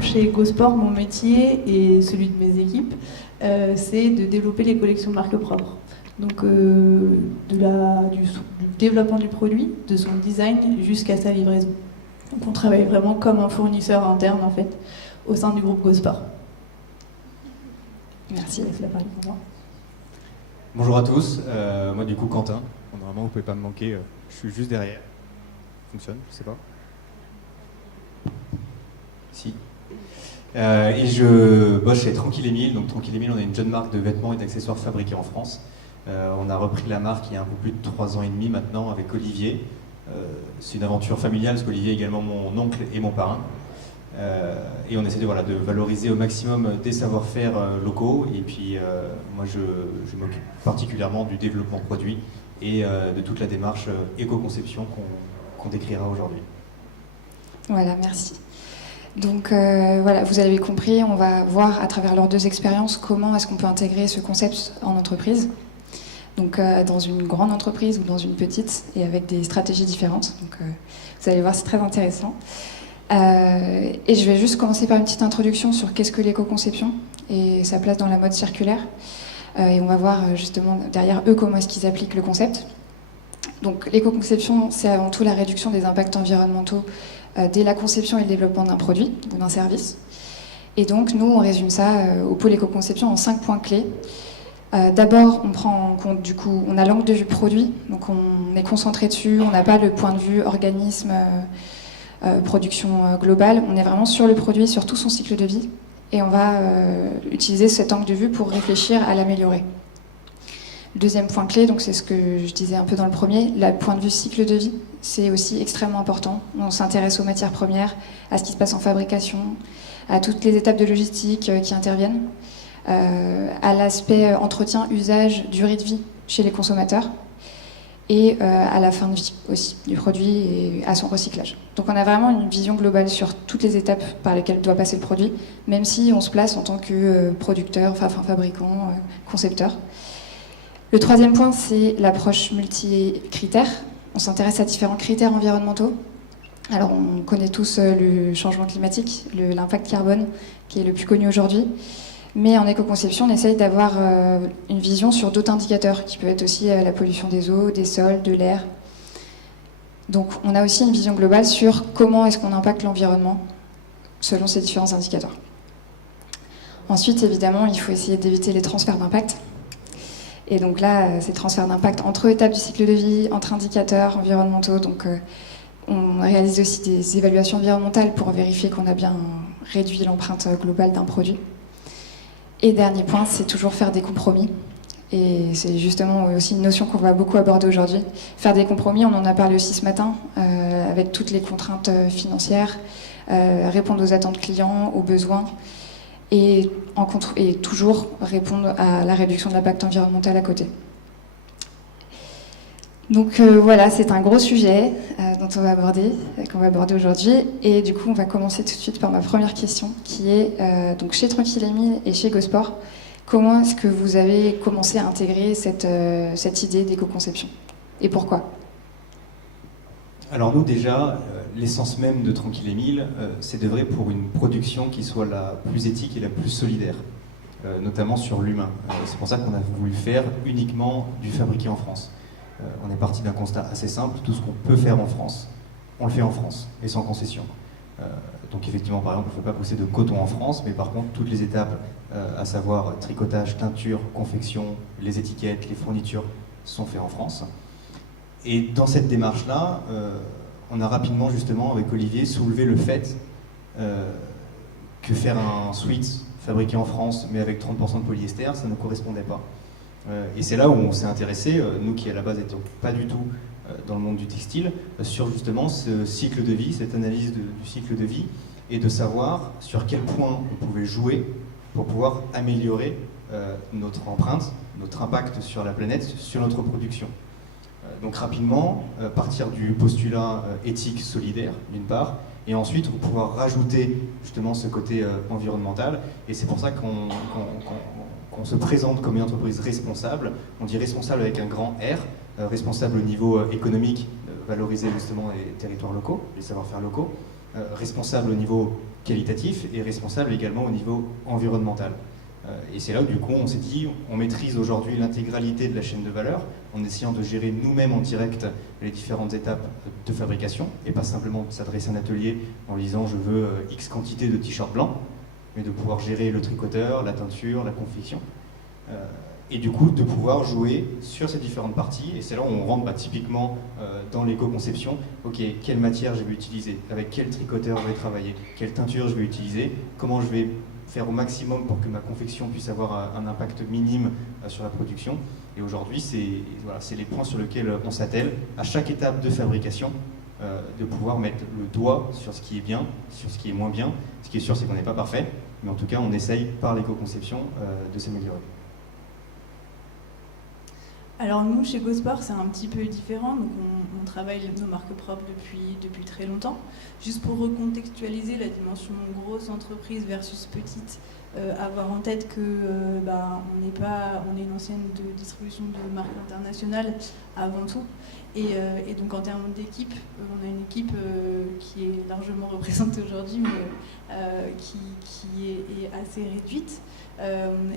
chez Gosport, mon métier et celui de mes équipes, c'est de développer les collections de marques propres. Donc du développement du produit, de son design jusqu'à sa livraison. Donc on travaille vraiment comme un fournisseur interne en fait au sein du groupe Gosport. Merci. Je laisse la parole pour moi. Bonjour à tous, moi du coup Quentin. Normalement vous pouvez pas me manquer, je suis juste derrière. Ça fonctionne, je sais pas. Si. Et je bosse chez Tranquille Émile. Donc Tranquille Émile, on est une jeune marque de vêtements et d'accessoires fabriqués en France. On a repris la marque il y a un peu plus de 3 ans et demi maintenant avec Olivier. C'est une aventure familiale parce qu'Olivier est également mon oncle et mon parrain. Et on essaie de valoriser au maximum des savoir-faire locaux. Et puis moi je m'occupe particulièrement du développement produit et de toute la démarche éco-conception qu'on décrira aujourd'hui. Voilà, merci. Donc voilà, vous avez compris, on va voir à travers leurs 2 expériences comment est-ce qu'on peut intégrer ce concept en entreprise. Donc dans une grande entreprise ou dans une petite et avec des stratégies différentes. Donc vous allez voir, c'est très intéressant. Et je vais juste commencer par une petite introduction sur qu'est-ce que l'éco-conception et sa place dans la mode circulaire. Et on va voir justement derrière eux comment est-ce qu'ils appliquent le concept. Donc l'éco-conception, c'est avant tout la réduction des impacts environnementaux dès la conception et le développement d'un produit ou d'un service. Et donc nous, on résume ça au pôle éco-conception en 5 points clés. D'abord, on prend en compte, du coup, on a l'angle de vue produit, donc on est concentré dessus, on n'a pas le point de vue organisme, production globale, on est vraiment sur le produit, sur tout son cycle de vie, et on va utiliser cet angle de vue pour réfléchir à l'améliorer. Le deuxième point clé, donc c'est ce que je disais un peu dans le premier, le point de vue cycle de vie, c'est aussi extrêmement important. On s'intéresse aux matières premières, à ce qui se passe en fabrication, à toutes les étapes de logistique qui interviennent, à l'aspect entretien, usage, durée de vie chez les consommateurs et à la fin de vie aussi du produit et à son recyclage. Donc on a vraiment une vision globale sur toutes les étapes par lesquelles doit passer le produit, même si on se place en tant que producteur, enfin fabricant, concepteur. Le troisième point, c'est l'approche multi-critères. On s'intéresse à différents critères environnementaux. Alors on connaît tous le changement climatique, l'impact carbone, qui est le plus connu aujourd'hui. Mais en éco-conception, on essaye d'avoir une vision sur d'autres indicateurs, qui peuvent être aussi la pollution des eaux, des sols, de l'air. Donc on a aussi une vision globale sur comment est-ce qu'on impacte l'environnement selon ces différents indicateurs. Ensuite, évidemment, il faut essayer d'éviter les transferts d'impact. Et donc là, ces transferts d'impact entre étapes du cycle de vie, entre indicateurs environnementaux. Donc on réalise aussi des évaluations environnementales pour vérifier qu'on a bien réduit l'empreinte globale d'un produit. Et dernier point, c'est toujours faire des compromis. Et c'est justement aussi une notion qu'on va beaucoup aborder aujourd'hui. Faire des compromis, on en a parlé aussi ce matin, avec toutes les contraintes financières, répondre aux attentes clients, aux besoins, et toujours répondre à la réduction de l'impact environnemental à côté. Donc voilà, c'est un gros sujet qu'on va aborder aujourd'hui. Et du coup, on va commencer tout de suite par ma première question, qui est, donc chez Tranquille Émile et chez Gosport, comment est-ce que vous avez commencé à intégrer cette idée d'éco-conception? Et pourquoi? Alors nous déjà, l'essence même de Tranquille Émile, c'est d'œuvrer pour une production qui soit la plus éthique et la plus solidaire, notamment sur l'humain. C'est pour ça qu'on a voulu faire uniquement du fabriqué en France. On est parti d'un constat assez simple, tout ce qu'on peut faire en France, on le fait en France, et sans concession. Donc effectivement, par exemple, on ne fait pas pousser de coton en France, mais par contre, toutes les étapes, à savoir tricotage, teinture, confection, les étiquettes, les fournitures, sont faites en France. Et dans cette démarche-là, on a rapidement, justement, avec Olivier, soulevé le fait que faire un sweat fabriqué en France, mais avec 30% de polyester, ça ne correspondait pas. Et c'est là où on s'est intéressé, nous qui à la base n'étions pas du tout dans le monde du textile, sur justement ce cycle de vie, cette analyse du cycle de vie, et de savoir sur quel point on pouvait jouer pour pouvoir améliorer notre empreinte, notre impact sur la planète, sur notre production. Donc rapidement, partir du postulat éthique solidaire, d'une part, et ensuite pouvoir rajouter justement ce côté environnemental, et c'est pour ça qu'on se présente comme une entreprise responsable. On dit responsable avec un grand R, responsable au niveau économique, valoriser justement les territoires locaux, les savoir-faire locaux, responsable au niveau qualitatif et responsable également au niveau environnemental. Et c'est là où du coup on s'est dit, on maîtrise aujourd'hui l'intégralité de la chaîne de valeur en essayant de gérer nous-mêmes en direct les différentes étapes de fabrication et pas simplement de s'adresser à un atelier en disant je veux X quantité de t-shirts blancs, mais de pouvoir gérer le tricoteur, la teinture, la confection. Et du coup de pouvoir jouer sur ces différentes parties, et c'est là où on rentre typiquement dans l'éco-conception. Ok, quelle matière je vais utiliser, avec quel tricoteur je vais travailler, quelle teinture je vais utiliser, comment je vais faire au maximum pour que ma confection puisse avoir un impact minime sur la production. Et aujourd'hui, c'est les points sur lesquels on s'attelle à chaque étape de fabrication, de pouvoir mettre le doigt sur ce qui est bien, sur ce qui est moins bien. Ce qui est sûr, c'est qu'on n'est pas parfait, mais en tout cas, on essaye par l'éco-conception de s'améliorer. Alors nous, chez GoSport, c'est un petit peu différent. Donc on travaille nos marques propres depuis très longtemps. Juste pour recontextualiser la dimension grosse entreprise versus petite, avoir en tête que on est une ancienne de distribution de marques internationales avant tout. Et donc en termes d'équipe, on a une équipe qui est largement représentée aujourd'hui, mais qui est assez réduite.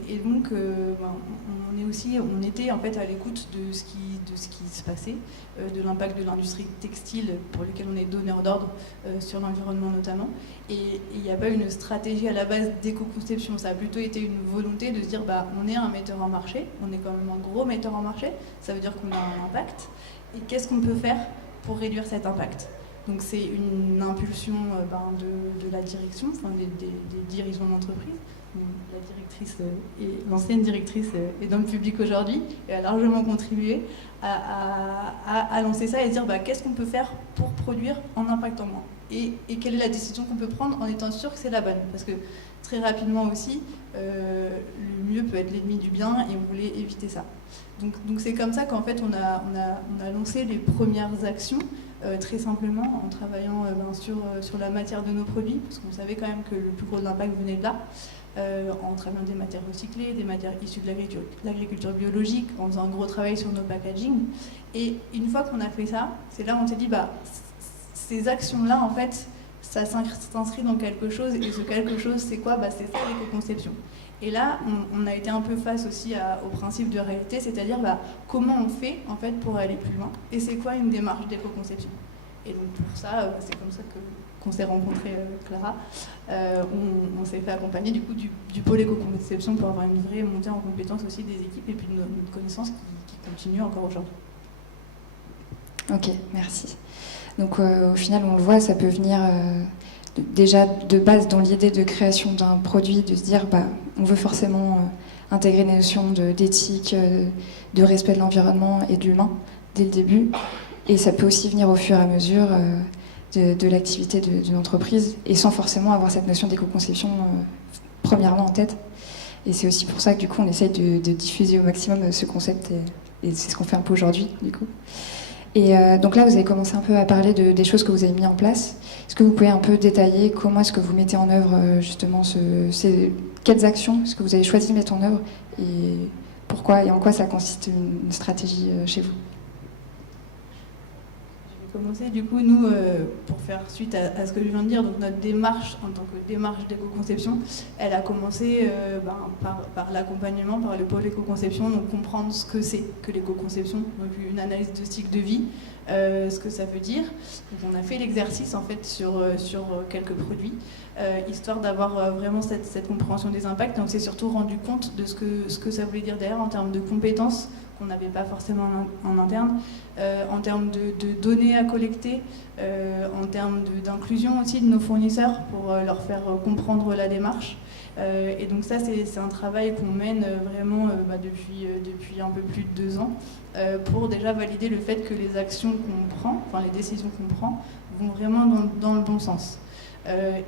Et donc on était en fait à l'écoute de ce qui se passait, de l'impact de l'industrie textile pour lequel on est donneur d'ordre sur l'environnement notamment. Et il n'y a pas une stratégie à la base d'éco-conception, ça a plutôt été une volonté de se dire on est un metteur en marché, on est quand même un gros metteur en marché, ça veut dire qu'on a un impact. Et qu'est-ce qu'on peut faire pour réduire cet impact ? Donc c'est une impulsion de la direction, des dirigeants d'entreprise. La directrice l'ancienne directrice est dans le public aujourd'hui et a largement contribué à lancer ça et se dire qu'est-ce qu'on peut faire pour produire en impactant moins et quelle est la décision qu'on peut prendre en étant sûr que c'est la bonne, parce que très rapidement aussi le mieux peut être l'ennemi du bien et on voulait éviter ça. Donc c'est comme ça qu'en fait on a lancé les premières actions très simplement en travaillant sur la matière de nos produits, parce qu'on savait quand même que le plus gros de l'impact venait de là. En travaillant des matières recyclées, des matières issues de l'agriculture biologique, en faisant un gros travail sur nos packaging. Et une fois qu'on a fait ça, c'est là où on s'est dit, ces actions-là, en fait, ça s'inscrit dans quelque chose, et ce quelque chose, c'est quoi ? C'est ça, l'éco-conception. Et là, on a été un peu face aussi au principe de réalité, c'est-à-dire comment on fait, en fait, pour aller plus loin, et c'est quoi une démarche d'éco-conception. Et donc pour ça, c'est comme ça qu'on s'est rencontré Clara. On s'est fait accompagner du coup du pôle éco-conception pour avoir une vraie montée en compétence aussi des équipes et puis une connaissance qui continue encore aujourd'hui. Ok, merci. Donc au final, on le voit, ça peut venir déjà de base dans l'idée de création d'un produit, de se dire on veut forcément intégrer des notions d'éthique, de respect de l'environnement et de l'humain dès le début. Et ça peut aussi venir au fur et à mesure de l'activité d'une entreprise et sans forcément avoir cette notion d'éco-conception premièrement en tête. Et c'est aussi pour ça que du coup on essaye de diffuser au maximum ce concept et c'est ce qu'on fait un peu aujourd'hui du coup. Et donc là vous avez commencé un peu à parler des choses que vous avez mis en place. Est-ce que vous pouvez un peu détailler comment est-ce que vous mettez en œuvre justement quelles actions est-ce que vous avez choisi de mettre en œuvre et pourquoi et en quoi ça consiste une stratégie chez vous ? Commencer du coup nous pour faire suite à ce que je viens de dire, donc notre démarche en tant que démarche d'éco-conception, elle a commencé par l'accompagnement, par le pôle éco-conception, donc comprendre ce que c'est que l'éco-conception, donc une analyse de cycle de vie, ce que ça veut dire. Donc on a fait l'exercice en fait sur quelques produits, histoire d'avoir vraiment cette compréhension des impacts. Donc c'est surtout rendu compte de ce que ça voulait dire derrière en termes de compétences qu'on n'avait pas forcément en interne, en termes de données à collecter, en termes d'inclusion aussi de nos fournisseurs pour leur faire comprendre la démarche. Et donc ça, c'est un travail qu'on mène vraiment depuis un peu plus de 2 ans pour déjà valider le fait que les actions qu'on prend, enfin les décisions qu'on prend, vont vraiment dans le bon sens.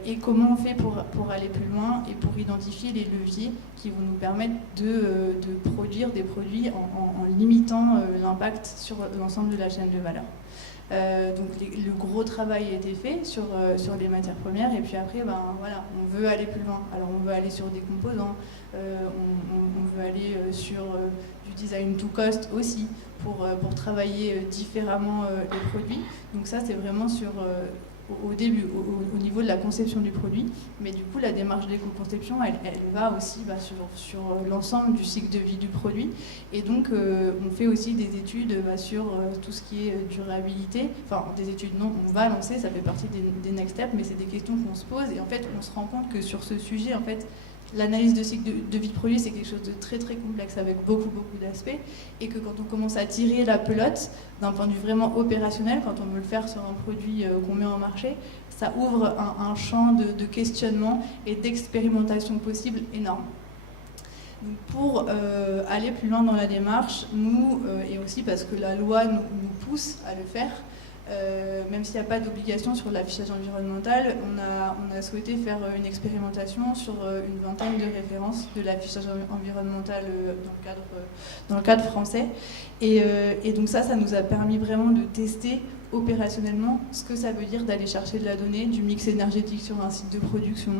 Et comment on fait pour aller plus loin et pour identifier les leviers qui vont nous permettre de produire des produits en limitant l'impact sur l'ensemble de la chaîne de valeur. Donc le gros travail a été fait sur les matières premières et puis après on veut aller plus loin. Alors on veut aller sur des composants, on veut aller sur du design to cost aussi pour travailler différemment les produits. Donc ça c'est vraiment sur au début, au niveau de la conception du produit, mais du coup la démarche d'éco-conception, elle va aussi sur l'ensemble du cycle de vie du produit, et donc on fait aussi des études sur tout ce qui est durabilité, enfin des études non, on va lancer, ça fait partie des next steps, mais c'est des questions qu'on se pose, et en fait on se rend compte que sur ce sujet, en fait, l'analyse de cycle de vie de produit, c'est quelque chose de très très complexe avec beaucoup d'aspects, et que quand on commence à tirer la pelote d'un point de vue vraiment opérationnel, quand on veut le faire sur un produit qu'on met en marché, ça ouvre un champ de questionnement et d'expérimentation possible énorme. Donc pour aller plus loin dans la démarche, nous, et aussi parce que la loi nous pousse à le faire, même s'il n'y a pas d'obligation sur l'affichage environnemental, on a souhaité faire une expérimentation sur une vingtaine de références de l'affichage environnemental dans le cadre français. Et donc ça nous a permis vraiment de tester opérationnellement ce que ça veut dire d'aller chercher de la donnée, du mix énergétique sur un site de production,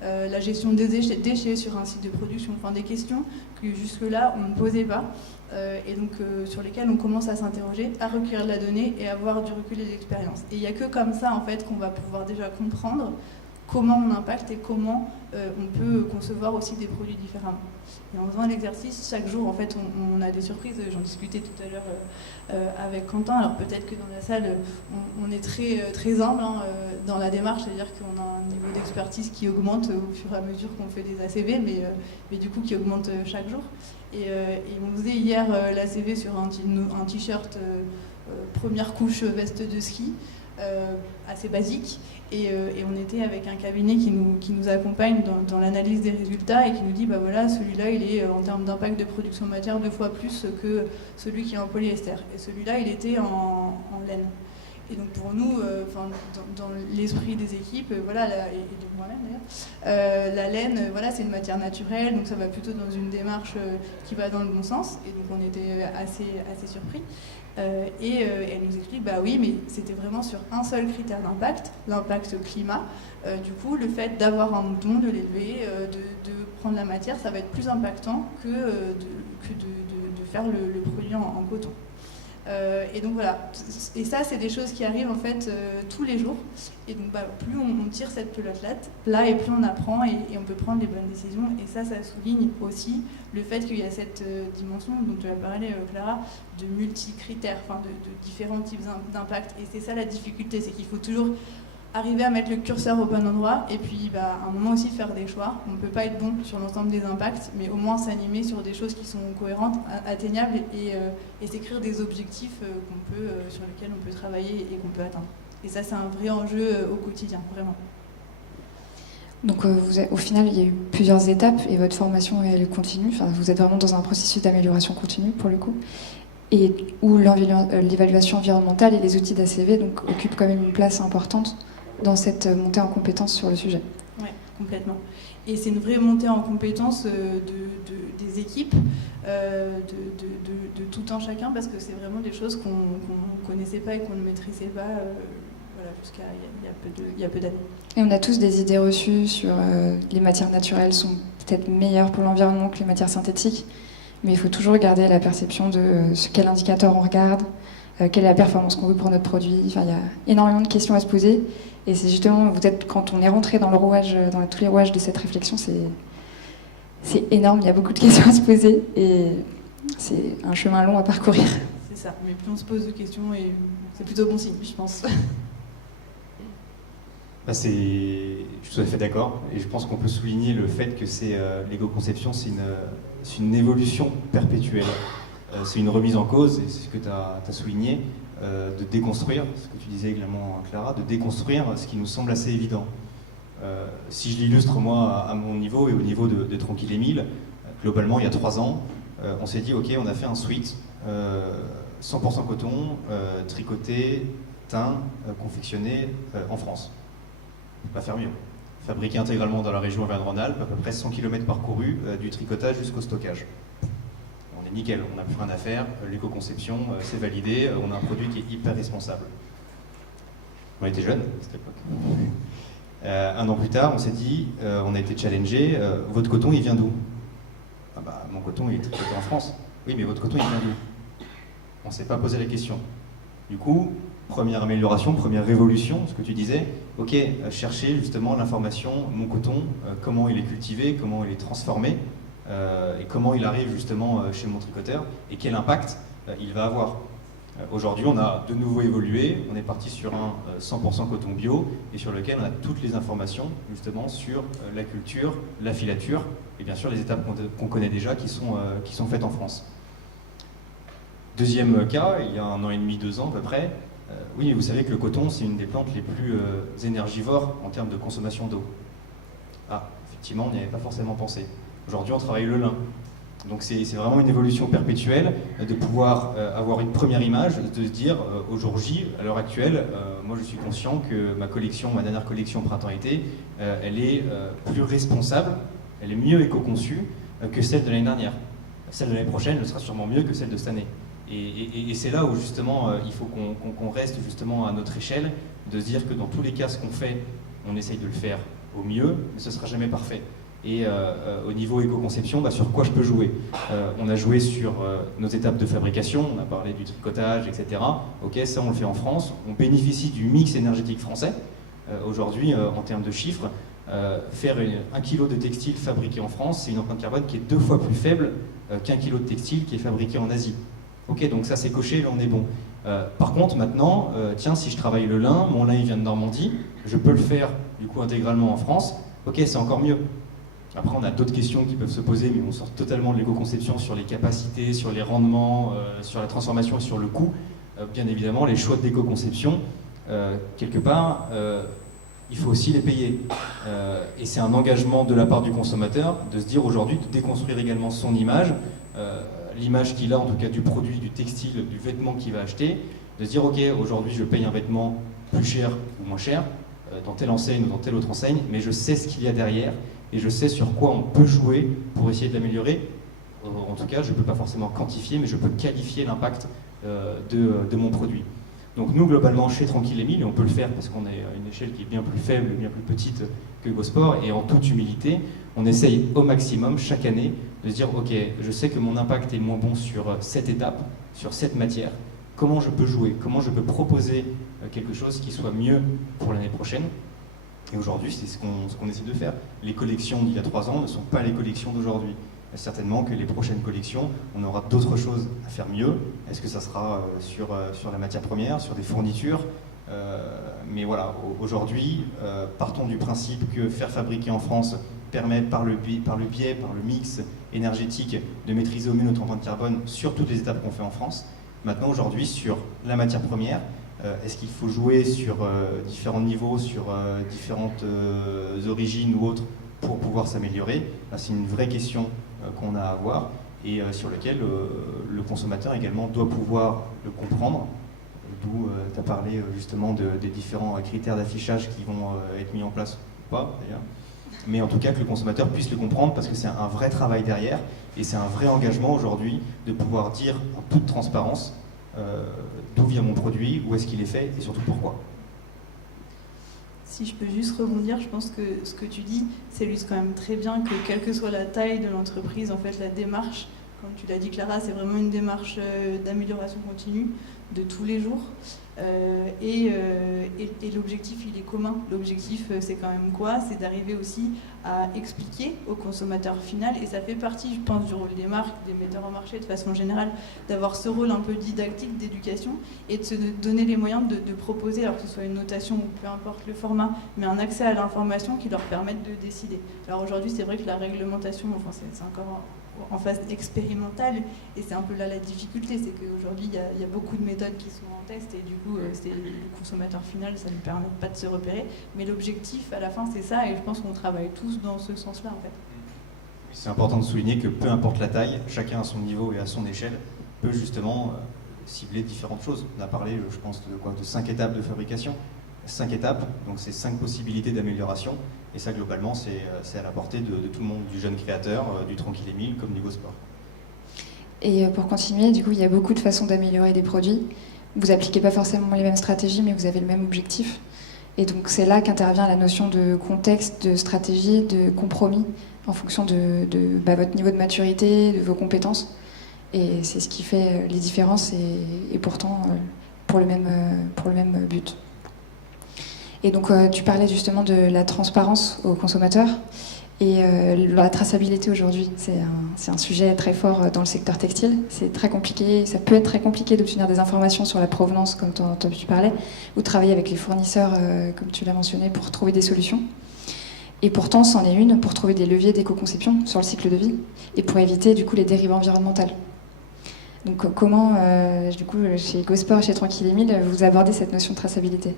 la gestion des déchets sur un site de production, enfin des questions que jusque-là on ne posait pas. Et donc sur lesquels on commence à s'interroger, à recueillir de la donnée et à avoir du recul et de l'expérience. Et il n'y a que comme ça en fait qu'on va pouvoir déjà comprendre comment on impacte et comment on peut concevoir aussi des produits différemment. Et en faisant l'exercice, chaque jour en fait on a des surprises, j'en discutais tout à l'heure avec Quentin, alors peut-être que dans la salle on est très humble dans la démarche, c'est-à-dire qu'on a un niveau d'expertise qui augmente au fur et à mesure qu'on fait des ACV, mais du coup qui augmente chaque jour. Et on faisait hier l'ACV sur un t-shirt première couche veste de ski, assez basique, et on était avec un cabinet qui nous accompagne dans l'analyse des résultats et qui nous dit bah voilà, celui-là il est en termes d'impact de production matière 2 fois plus que celui qui est en polyester, et celui-là il était en laine. Et donc pour nous, dans l'esprit des équipes, voilà, et de moi-même d'ailleurs, la laine, voilà, c'est une matière naturelle, donc ça va plutôt dans une démarche qui va dans le bon sens. Et donc on était assez surpris. Et elle nous explique, bah oui, mais c'était vraiment sur un seul critère d'impact, l'impact climat. Du coup, le fait d'avoir un mouton, de l'élever, de prendre la matière, ça va être plus impactant que de faire le produit en coton. Et donc voilà, et ça c'est des choses qui arrivent en fait tous les jours, et donc plus on tire cette pelote là et plus on apprend et on peut prendre les bonnes décisions, et ça souligne aussi le fait qu'il y a cette dimension dont tu as parlé Clara, de multi-critères, de différents types d'impact, et c'est ça la difficulté, c'est qu'il faut toujours arriver à mettre le curseur au bon endroit, et puis à un moment aussi faire des choix. On ne peut pas être bon sur l'ensemble des impacts, mais au moins s'animer sur des choses qui sont cohérentes, atteignables, et s'écrire des objectifs sur lesquels on peut travailler et qu'on peut atteindre. Et ça, c'est un vrai enjeu au quotidien, vraiment. Donc au final, il y a eu plusieurs étapes, et votre formation, elle continue. Enfin, vous êtes vraiment dans un processus d'amélioration continue, pour le coup, et où l'évaluation environnementale et les outils d'ACV donc, occupent quand même une place importante dans cette montée en compétences sur le sujet. Oui, complètement. Et c'est une vraie montée en compétences des équipes, de tout un chacun, parce que c'est vraiment des choses qu'on ne connaissait pas et qu'on ne maîtrisait pas jusqu'à il y a peu d'années. Et on a tous des idées reçues sur les matières naturelles sont peut-être meilleures pour l'environnement que les matières synthétiques, mais il faut toujours garder la perception de quel indicateur on regarde, quelle est la performance qu'on veut pour notre produit. Enfin, il y a énormément de questions à se poser. Et c'est justement, quand on est rentré dans tous les rouages de cette réflexion, c'est énorme, il y a beaucoup de questions à se poser et c'est un chemin long à parcourir. C'est ça, mais plus on se pose de questions, et c'est plutôt bon signe, je pense. Je suis tout à fait d'accord, et je pense qu'on peut souligner le fait que l'éco-conception, c'est une évolution perpétuelle. C'est une remise en cause, et c'est ce que tu as souligné, de déconstruire, ce que tu disais également Clara, de déconstruire ce qui nous semble assez évident. Si je l'illustre moi à mon niveau et au niveau de Tranquille Émile, globalement il y a 3 ans, on s'est dit ok, on a fait un sweat 100% coton, tricoté, teint, confectionné en France. On peut pas faire mieux. Fabriqué intégralement dans la région Auvergne-Rhône-Alpes, à peu près 100 km parcourus, du tricotage jusqu'au stockage. On est nickel, on n'a plus rien à faire, l'éco-conception, c'est validé, on a un produit qui est hyper responsable. On était jeunes à cette époque. 1 an plus tard, on s'est dit, on a été challengé, votre coton il vient d'où? Mon coton il est tricoté en France. Oui, mais votre coton il vient d'où? On ne s'est pas posé la question. Du coup, première amélioration, première révolution, ce que tu disais, ok, chercher justement l'information, mon coton, comment il est cultivé, comment il est transformé, et comment il arrive justement chez mon tricoteur, et quel impact il va avoir. Aujourd'hui, on a de nouveau évolué, on est parti sur un 100% coton bio, et sur lequel on a toutes les informations justement sur la culture, la filature, et bien sûr les étapes qu'on connaît déjà qui sont faites en France. Deuxième cas, il y a 1 an et demi, 2 ans à peu près, oui, vous savez que le coton, c'est une des plantes les plus énergivores en termes de consommation d'eau. Ah, effectivement, on n'y avait pas forcément pensé. Aujourd'hui, on travaille le lin. Donc c'est vraiment une évolution perpétuelle de pouvoir avoir une première image, de se dire au jour J, à l'heure actuelle, moi je suis conscient que ma dernière collection printemps-été, elle est plus responsable, elle est mieux éco-conçue que celle de l'année dernière. Celle de l'année prochaine, elle sera sûrement mieux que celle de cette année. Et c'est là où justement il faut qu'on reste justement à notre échelle, de se dire que dans tous les cas, ce qu'on fait, on essaye de le faire au mieux, mais ce ne sera jamais parfait. Et au niveau éco-conception, sur quoi je peux jouer? On a joué sur nos étapes de fabrication, on a parlé du tricotage, etc. Ok, ça on le fait en France, on bénéficie du mix énergétique français. Aujourd'hui, en termes de chiffres, faire 1 kg de textile fabriqué en France, c'est une empreinte carbone qui est 2 fois plus faible qu'1 kg de textile qui est fabriqué en Asie. Ok, donc ça c'est coché, là on est bon. Par contre maintenant, tiens, si je travaille le lin, mon lin il vient de Normandie, je peux le faire du coup intégralement en France, ok, c'est encore mieux. Après on a d'autres questions qui peuvent se poser, mais on sort totalement de l'éco-conception sur les capacités, sur les rendements, sur la transformation et sur le coût. Bien évidemment, les choix d'éco-conception, quelque part, il faut aussi les payer. Et c'est un engagement de la part du consommateur de se dire aujourd'hui de déconstruire également son image, l'image qu'il a en tout cas du produit, du textile, du vêtement qu'il va acheter, de se dire ok, aujourd'hui je paye un vêtement plus cher ou moins cher, dans telle enseigne ou dans telle autre enseigne, mais je sais ce qu'il y a derrière et je sais sur quoi on peut jouer pour essayer de l'améliorer. En tout cas, je ne peux pas forcément quantifier, mais je peux qualifier l'impact de mon produit. Donc nous, globalement, chez Tranquille Émile, et on peut le faire parce qu'on est à une échelle qui est bien plus faible, bien plus petite que Gosport, et en toute humilité, on essaye au maximum chaque année de se dire ok, je sais que mon impact est moins bon sur cette étape, sur cette matière, comment je peux jouer, comment je peux proposer quelque chose qui soit mieux pour l'année prochaine. Et aujourd'hui, c'est ce qu'on essaie de faire. Les collections d'il y a 3 ans ne sont pas les collections d'aujourd'hui. Certainement que les prochaines collections, on aura d'autres choses à faire mieux. Est-ce que ça sera sur la matière première, sur des fournitures? Mais voilà, aujourd'hui, partons du principe que faire fabriquer en France permet par le biais, par le mix énergétique, de maîtriser au mieux notre empreinte carbone sur toutes les étapes qu'on fait en France. Maintenant, aujourd'hui, sur la matière première, est-ce qu'il faut jouer sur différents niveaux, sur différentes origines ou autres pour pouvoir s'améliorer? C'est une vraie question qu'on a à avoir et sur laquelle le consommateur également doit pouvoir le comprendre. D'où tu as parlé justement des différents critères d'affichage qui vont être mis en place ou pas d'ailleurs. Mais en tout cas que le consommateur puisse le comprendre parce que c'est un vrai travail derrière et c'est un vrai engagement aujourd'hui de pouvoir dire en toute transparence d'où vient mon produit, où est-ce qu'il est fait et surtout pourquoi. Si je peux juste rebondir, je pense que ce que tu dis, ça illustre quand même très bien que quelle que soit la taille de l'entreprise, en fait la démarche, comme tu l'as dit Clara, c'est vraiment une démarche d'amélioration continue de tous les jours. Et l'objectif, il est commun. L'objectif, c'est quand même quoi? C'est d'arriver aussi à expliquer au consommateur final, et ça fait partie, je pense, du rôle des marques, des metteurs en marché de façon générale, d'avoir ce rôle un peu didactique d'éducation et de se donner les moyens de proposer, alors que ce soit une notation ou peu importe le format, mais un accès à l'information qui leur permette de décider. Alors aujourd'hui, c'est vrai que la réglementation, enfin, c'est encore en phase expérimentale, et c'est un peu là la difficulté, c'est qu'aujourd'hui il y a beaucoup de méthodes qui sont en test, et du coup le consommateur final, ça ne lui permet pas de se repérer, mais l'objectif à la fin c'est ça, et je pense qu'on travaille tous dans ce sens-là en fait. C'est important de souligner que peu importe la taille, chacun à son niveau et à son échelle peut justement cibler différentes choses. On a parlé, je pense, de 5 étapes de fabrication. 5 étapes, donc c'est 5 possibilités d'amélioration, et ça globalement c'est à la portée de tout le monde, du jeune créateur, du Tranquille Émile comme du Gosport. Et pour continuer, du coup il y a beaucoup de façons d'améliorer des produits. Vous appliquez pas forcément les mêmes stratégies, mais vous avez le même objectif. Et donc c'est là qu'intervient la notion de contexte, de stratégie, de compromis, en fonction de votre niveau de maturité, de vos compétences. Et c'est ce qui fait les différences, et pourtant pour le même but. Et donc tu parlais justement de la transparence aux consommateurs. Et la traçabilité aujourd'hui, c'est un sujet très fort dans le secteur textile. C'est très compliqué, ça peut être très compliqué d'obtenir des informations sur la provenance, comme tu parlais, ou travailler avec les fournisseurs, comme tu l'as mentionné, pour trouver des solutions. Et pourtant, c'en est une pour trouver des leviers d'éco-conception sur le cycle de vie et pour éviter du coup les dérives environnementales. Donc comment, du coup, chez Gosport et chez Tranquille Émile, vous abordez cette notion de traçabilité ?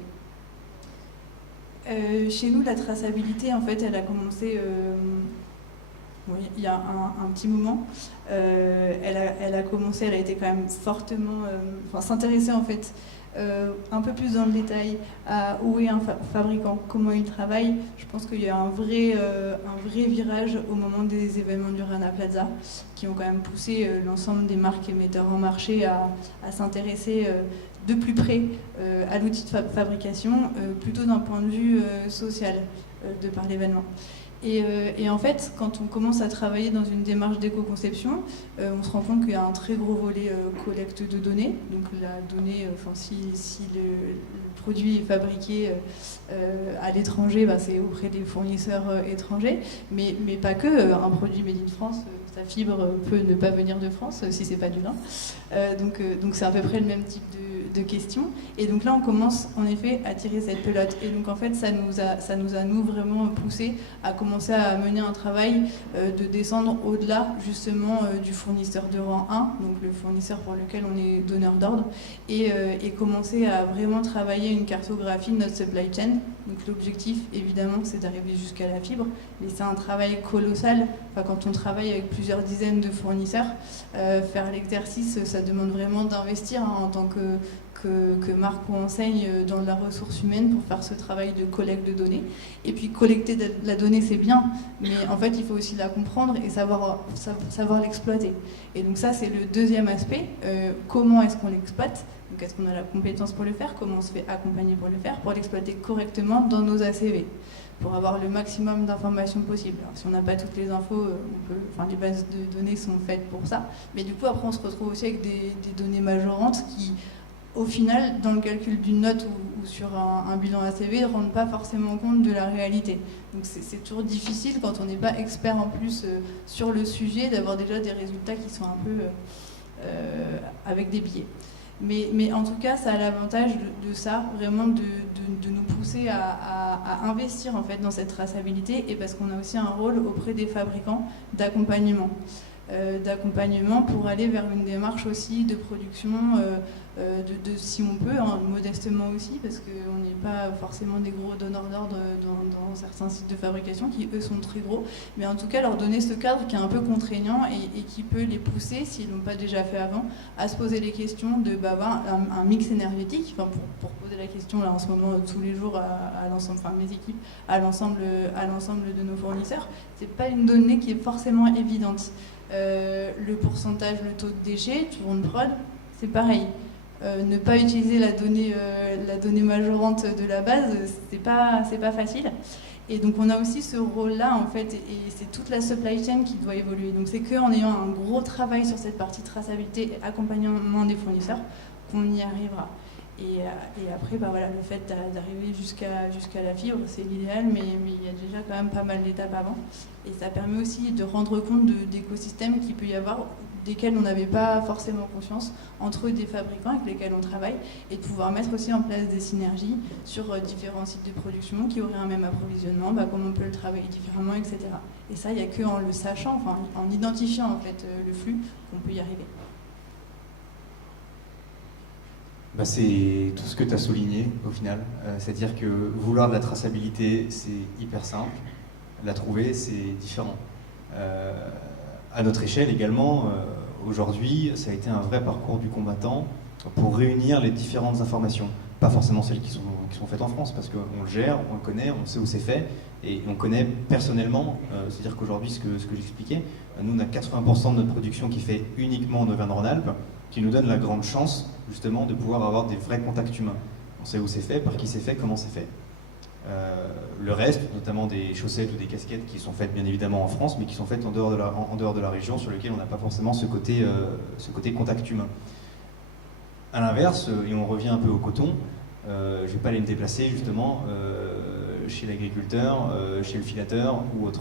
Chez nous, la traçabilité, en fait, elle a commencé il y a un petit moment. Elle a commencé, elle a été quand même fortement... s'intéresser, en fait, un peu plus dans le détail à où est un fabricant, comment il travaille. Je pense qu'il y a un vrai virage au moment des événements du Rana Plaza qui ont quand même poussé l'ensemble des marques et metteurs en marché à s'intéresser de plus près à l'outil de fabrication, plutôt d'un point de vue social, de par l'événement. Et en fait, quand on commence à travailler dans une démarche d'éco-conception, on se rend compte qu'il y a un très gros volet collecte de données. Donc la donnée, si le produit est fabriqué à l'étranger, c'est auprès des fournisseurs étrangers, mais pas que. Un produit made in France, sa fibre peut ne pas venir de France si c'est pas du lin. Donc c'est à peu près le même type de questions. Et donc là, on commence en effet à tirer cette pelote. Et donc en fait, ça nous a vraiment poussé à commencer à mener un travail de descendre au-delà justement du fournisseur de rang 1, donc le fournisseur pour lequel on est donneur d'ordre, et commencer à vraiment travailler une cartographie de notre supply chain. Donc l'objectif, évidemment, c'est d'arriver jusqu'à la fibre, mais c'est un travail colossal. Quand on travaille avec plusieurs dizaines de fournisseurs, faire l'exercice, ça demande vraiment d'investir en tant que marque ou enseigne dans la ressource humaine pour faire ce travail de collecte de données. Et puis collecter de la donnée, c'est bien, mais en fait, il faut aussi la comprendre et savoir l'exploiter. Et donc ça, c'est le deuxième aspect. Comment est-ce qu'on l'exploite ? Donc est-ce qu'on a la compétence pour le faire ? Comment on se fait accompagner pour le faire ? Pour l'exploiter correctement dans nos ACV, pour avoir le maximum d'informations possibles. Alors, si on n'a pas toutes les infos, les bases de données sont faites pour ça. Mais du coup, après, on se retrouve aussi avec des données majorantes qui, au final, dans le calcul d'une note ou sur un bilan ACV, ne rendent pas forcément compte de la réalité. Donc c'est toujours difficile, quand on n'est pas expert en plus sur le sujet, d'avoir déjà des résultats qui sont un peu avec des biais. Mais en tout cas, ça a l'avantage de ça, vraiment de nous pousser à investir en fait dans cette traçabilité, et parce qu'on a aussi un rôle auprès des fabricants d'accompagnement pour aller vers une démarche aussi de production, si on peut, modestement aussi, parce qu'on n'est pas forcément des gros donneurs d'ordre dans certains sites de fabrication qui, eux, sont très gros, mais en tout cas leur donner ce cadre qui est un peu contraignant et qui peut les pousser, s'ils ne l'ont pas déjà fait avant, à se poser les questions d'avoir un mix énergétique, pour poser la question là en ce moment tous les jours à l'ensemble, mes équipes, à l'ensemble de nos fournisseurs. C'est pas une donnée qui est forcément évidente. Le pourcentage, le taux de déchets, tourne prod, c'est pareil. Ne pas utiliser la donnée majorante de la base, c'est pas facile. Et donc on a aussi ce rôle-là en fait, et c'est toute la supply chain qui doit évoluer. Donc c'est qu'en ayant un gros travail sur cette partie traçabilité et accompagnement des fournisseurs qu'on y arrivera. Et après, le fait d'arriver jusqu'à la fibre, c'est l'idéal, mais il y a déjà quand même pas mal d'étapes avant. Et ça permet aussi de rendre compte d'écosystèmes qu'il peut y avoir, desquels on n'avait pas forcément conscience, entre des fabricants avec lesquels on travaille, et de pouvoir mettre aussi en place des synergies sur différents sites de production qui auraient un même approvisionnement, comment on peut le travailler différemment, etc. Et ça, il n'y a qu'en le sachant, en identifiant en fait le flux, qu'on peut y arriver. C'est tout ce que tu as souligné au final, c'est-à-dire que vouloir de la traçabilité, c'est hyper simple, la trouver, c'est différent. À notre échelle également, aujourd'hui, ça a été un vrai parcours du combattant pour réunir les différentes informations, pas forcément celles qui sont faites en France, parce qu'on le gère, on le connaît, on sait où c'est fait, et on connaît personnellement, c'est-à-dire qu'aujourd'hui, ce que j'expliquais, nous on a 80% de notre production qui est fait uniquement en Auvergne-Rhône-Alpes, qui nous donne la grande chance justement de pouvoir avoir des vrais contacts humains. On sait où c'est fait, par qui c'est fait, comment c'est fait. Le reste, notamment des chaussettes ou des casquettes qui sont faites bien évidemment en France, mais qui sont faites en dehors de la région, sur lequel on n'a pas forcément ce côté contact humain. À l'inverse, et on revient un peu au coton, je ne vais pas aller me déplacer justement chez l'agriculteur, chez le filateur ou autre.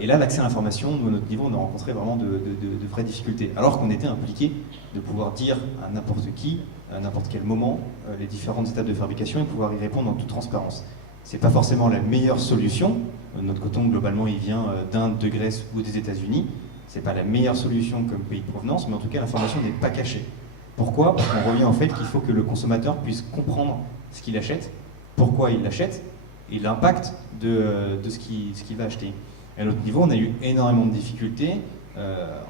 Et là, l'accès à l'information, nous, à notre niveau, on a rencontré vraiment de vraies difficultés. Alors qu'on était impliqué de pouvoir dire à n'importe qui, à n'importe quel moment, les différentes étapes de fabrication et pouvoir y répondre en toute transparence. Ce n'est pas forcément la meilleure solution. Notre coton, globalement, il vient d'Inde, de Grèce ou des États-Unis. Ce n'est pas la meilleure solution comme pays de provenance, mais en tout cas, l'information n'est pas cachée. Pourquoi ? Parce qu'on revient au fait qu'il faut que le consommateur puisse comprendre ce qu'il achète, pourquoi il l'achète, et l'impact de ce qu'il va acheter. À notre niveau, on a eu énormément de difficultés,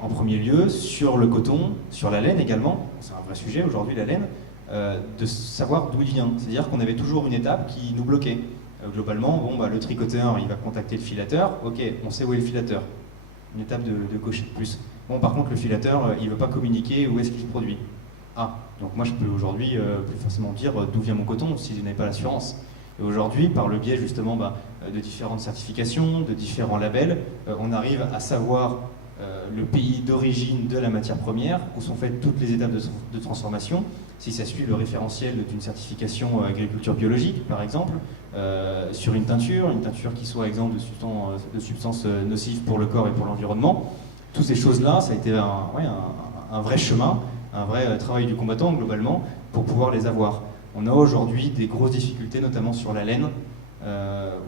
en premier lieu, sur le coton, sur la laine également, c'est un vrai sujet aujourd'hui, la laine, de savoir d'où il vient. C'est-à-dire qu'on avait toujours une étape qui nous bloquait. Globalement, le tricoteur, il va contacter le filateur, ok, on sait où est le filateur. Une étape de cocher de plus. Bon, par contre, le filateur, il ne veut pas communiquer où est-ce qu'il se produit. Ah, donc moi je peux aujourd'hui plus facilement dire d'où vient mon coton si je n'ai pas l'assurance. Et aujourd'hui, par le biais justement de différentes certifications, de différents labels, on arrive à savoir le pays d'origine de la matière première, où sont faites toutes les étapes de transformation, si ça suit le référentiel d'une certification agriculture biologique, par exemple, sur une teinture qui soit exempte de substances nocives pour le corps et pour l'environnement. Toutes ces choses-là, ça a été un vrai chemin, un vrai travail du combattant globalement pour pouvoir les avoir. On a aujourd'hui des grosses difficultés, notamment sur la laine,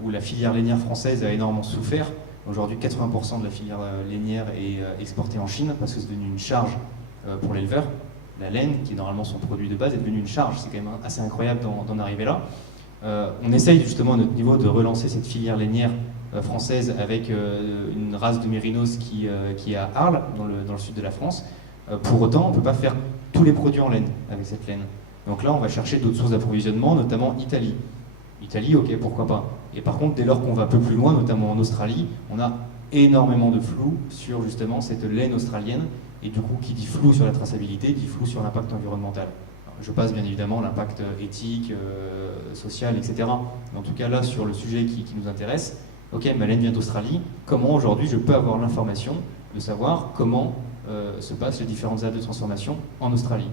où la filière lainière française a énormément souffert. Aujourd'hui, 80% de la filière lainière est exportée en Chine parce que c'est devenu une charge pour l'éleveur. La laine, qui est normalement son produit de base, est devenue une charge. C'est quand même assez incroyable d'en arriver là. On essaye justement à notre niveau de relancer cette filière lainière française avec une race de mérinos qui est à Arles, dans le sud de la France. Pour autant, on ne peut pas faire tous les produits en laine avec cette laine. Donc là, on va chercher d'autres sources d'approvisionnement, notamment Italie. Italie, ok, pourquoi pas. Et par contre, dès lors qu'on va un peu plus loin, notamment en Australie, on a énormément de flou sur justement cette laine australienne. Et du coup, qui dit flou sur la traçabilité, dit flou sur l'impact environnemental. Alors, je passe bien évidemment l'impact éthique, social, etc. Mais en tout cas, là, sur le sujet qui nous intéresse, ok, ma laine vient d'Australie. Comment aujourd'hui je peux avoir l'information de savoir comment se passent les différentes étapes de transformation en Australie.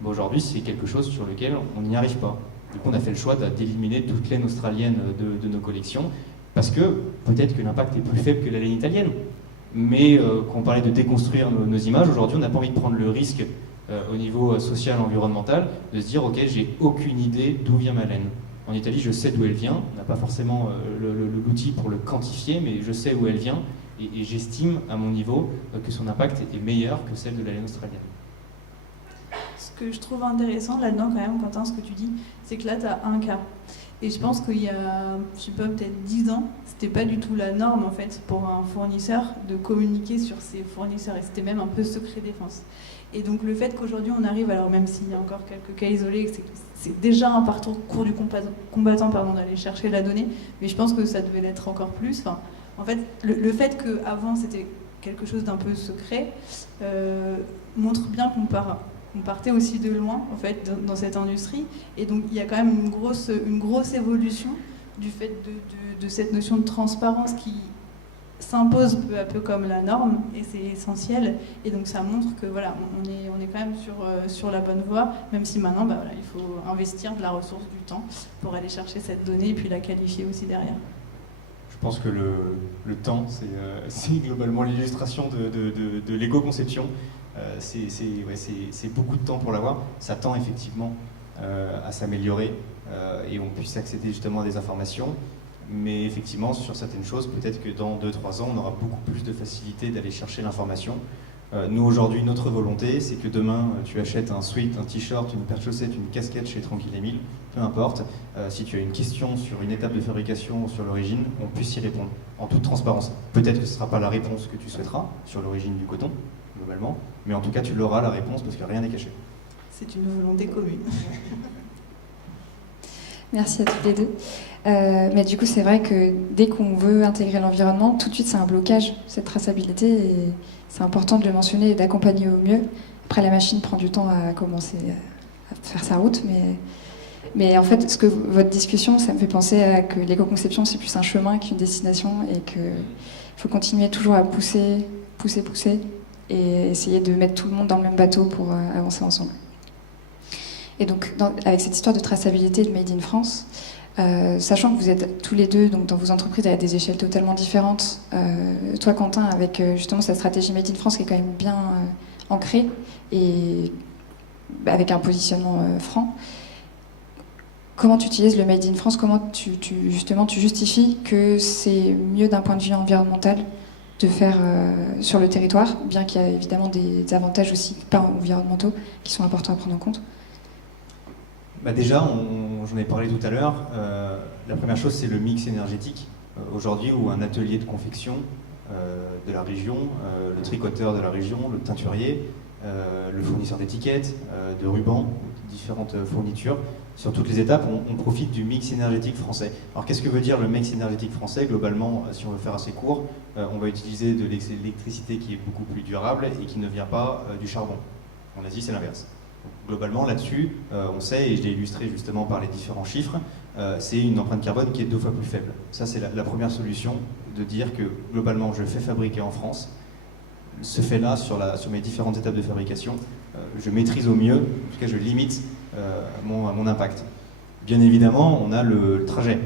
Bon, aujourd'hui, c'est quelque chose sur lequel on n'y arrive pas. Du coup, on a fait le choix d'éliminer toute laine australienne de nos collections, parce que peut-être que l'impact est plus faible que la laine italienne. Mais quand on parlait de déconstruire nos images, aujourd'hui, on n'a pas envie de prendre le risque au niveau social, environnemental, de se dire, ok, j'ai aucune idée d'où vient ma laine. En Italie, je sais d'où elle vient, on n'a pas forcément l'outil pour le quantifier, mais je sais où elle vient, et j'estime, à mon niveau, que son impact est meilleur que celle de la laine australienne. Ce que je trouve intéressant là-dedans, quand même, Quentin, ce que tu dis, c'est que là, tu as un cas. Et je pense qu'il y a, je sais pas, peut-être 10 ans, c'était pas du tout la norme, en fait, pour un fournisseur de communiquer sur ses fournisseurs. Et c'était même un peu secret défense. Et donc, le fait qu'aujourd'hui, on arrive, alors même s'il y a encore quelques cas isolés, c'est déjà un parcours du combattant d'aller chercher la donnée, mais je pense que ça devait l'être encore plus. Enfin, en fait, le fait qu'avant, c'était quelque chose d'un peu secret, montre bien qu'on partait aussi de loin, en fait, dans cette industrie. Et donc, il y a quand même une grosse évolution du fait de cette notion de transparence qui s'impose peu à peu comme la norme, et c'est essentiel. Et donc, ça montre que voilà, on est quand même sur la bonne voie, même si maintenant, il faut investir de la ressource, du temps, pour aller chercher cette donnée et puis la qualifier aussi derrière. Je pense que le temps, c'est globalement l'illustration de l'éco-conception. C'est beaucoup de temps pour l'avoir. Ça tend effectivement à s'améliorer et on puisse accéder justement à des informations. Mais effectivement, sur certaines choses, peut-être que dans 2-3 ans, on aura beaucoup plus de facilité d'aller chercher l'information. Nous, aujourd'hui, notre volonté, c'est que demain, tu achètes un sweat, un t-shirt, une paire de chaussettes, une casquette chez Tranquille Émile, peu importe. Si tu as une question sur une étape de fabrication ou sur l'origine, on puisse y répondre en toute transparence. Peut-être que ce ne sera pas la réponse que tu souhaiteras sur l'origine du coton, globalement, mais en tout cas, tu l'auras la réponse parce que rien n'est caché. C'est une volonté commune. Merci à toutes les deux. Mais du coup, c'est vrai que dès qu'on veut intégrer l'environnement, tout de suite, c'est un blocage, cette traçabilité, et c'est important de le mentionner et d'accompagner au mieux. Après, la machine prend du temps à commencer à faire sa route, mais en fait, votre discussion, ça me fait penser à que l'éco-conception, c'est plus un chemin qu'une destination, et qu'il faut continuer toujours à pousser, et essayer de mettre tout le monde dans le même bateau pour avancer ensemble. Et donc, avec cette histoire de traçabilité de Made in France, sachant que vous êtes tous les deux donc, dans vos entreprises à des échelles totalement différentes, toi Quentin, avec justement cette stratégie Made in France qui est quand même bien ancrée et avec un positionnement franc, comment tu utilises le Made in France? Comment tu justifies que c'est mieux d'un point de vue environnemental de faire sur le territoire, bien qu'il y a évidemment des avantages aussi pas environnementaux qui sont importants à prendre en compte? Déjà, j'en ai parlé tout à l'heure, la première chose c'est le mix énergétique. Aujourd'hui, où un atelier de confection de la région, le tricoteur de la région, le teinturier, le fournisseur d'étiquettes, de rubans, différentes fournitures, sur toutes les étapes, on profite du mix énergétique français. Alors qu'est-ce que veut dire le mix énergétique français? Globalement, si on veut faire assez court, on va utiliser de l'électricité qui est beaucoup plus durable et qui ne vient pas du charbon. En Asie, c'est l'inverse. Globalement, là-dessus, on sait, et je l'ai illustré justement par les différents chiffres, c'est une empreinte carbone qui est 2 fois plus faible. Ça, c'est la première solution, de dire que globalement, je fais fabriquer en France. Ce fait-là, sur mes différentes étapes de fabrication, je maîtrise au mieux, en tout cas, je limite mon impact. Bien évidemment, on a le trajet,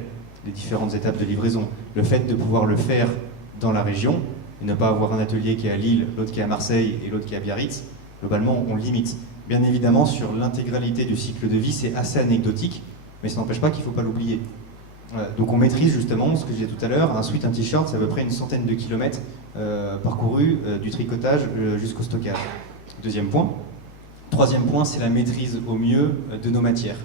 les différentes étapes de livraison. Le fait de pouvoir le faire dans la région, et ne pas avoir un atelier qui est à Lille, l'autre qui est à Marseille et l'autre qui est à Biarritz, globalement, on limite. Bien évidemment, sur l'intégralité du cycle de vie, c'est assez anecdotique, mais ça n'empêche pas qu'il ne faut pas l'oublier. Donc on maîtrise justement, ce que je disais tout à l'heure, un sweat, un t-shirt, c'est à peu près une centaine de kilomètres parcourus du tricotage jusqu'au stockage. Deuxième point. Troisième point, c'est la maîtrise au mieux de nos matières.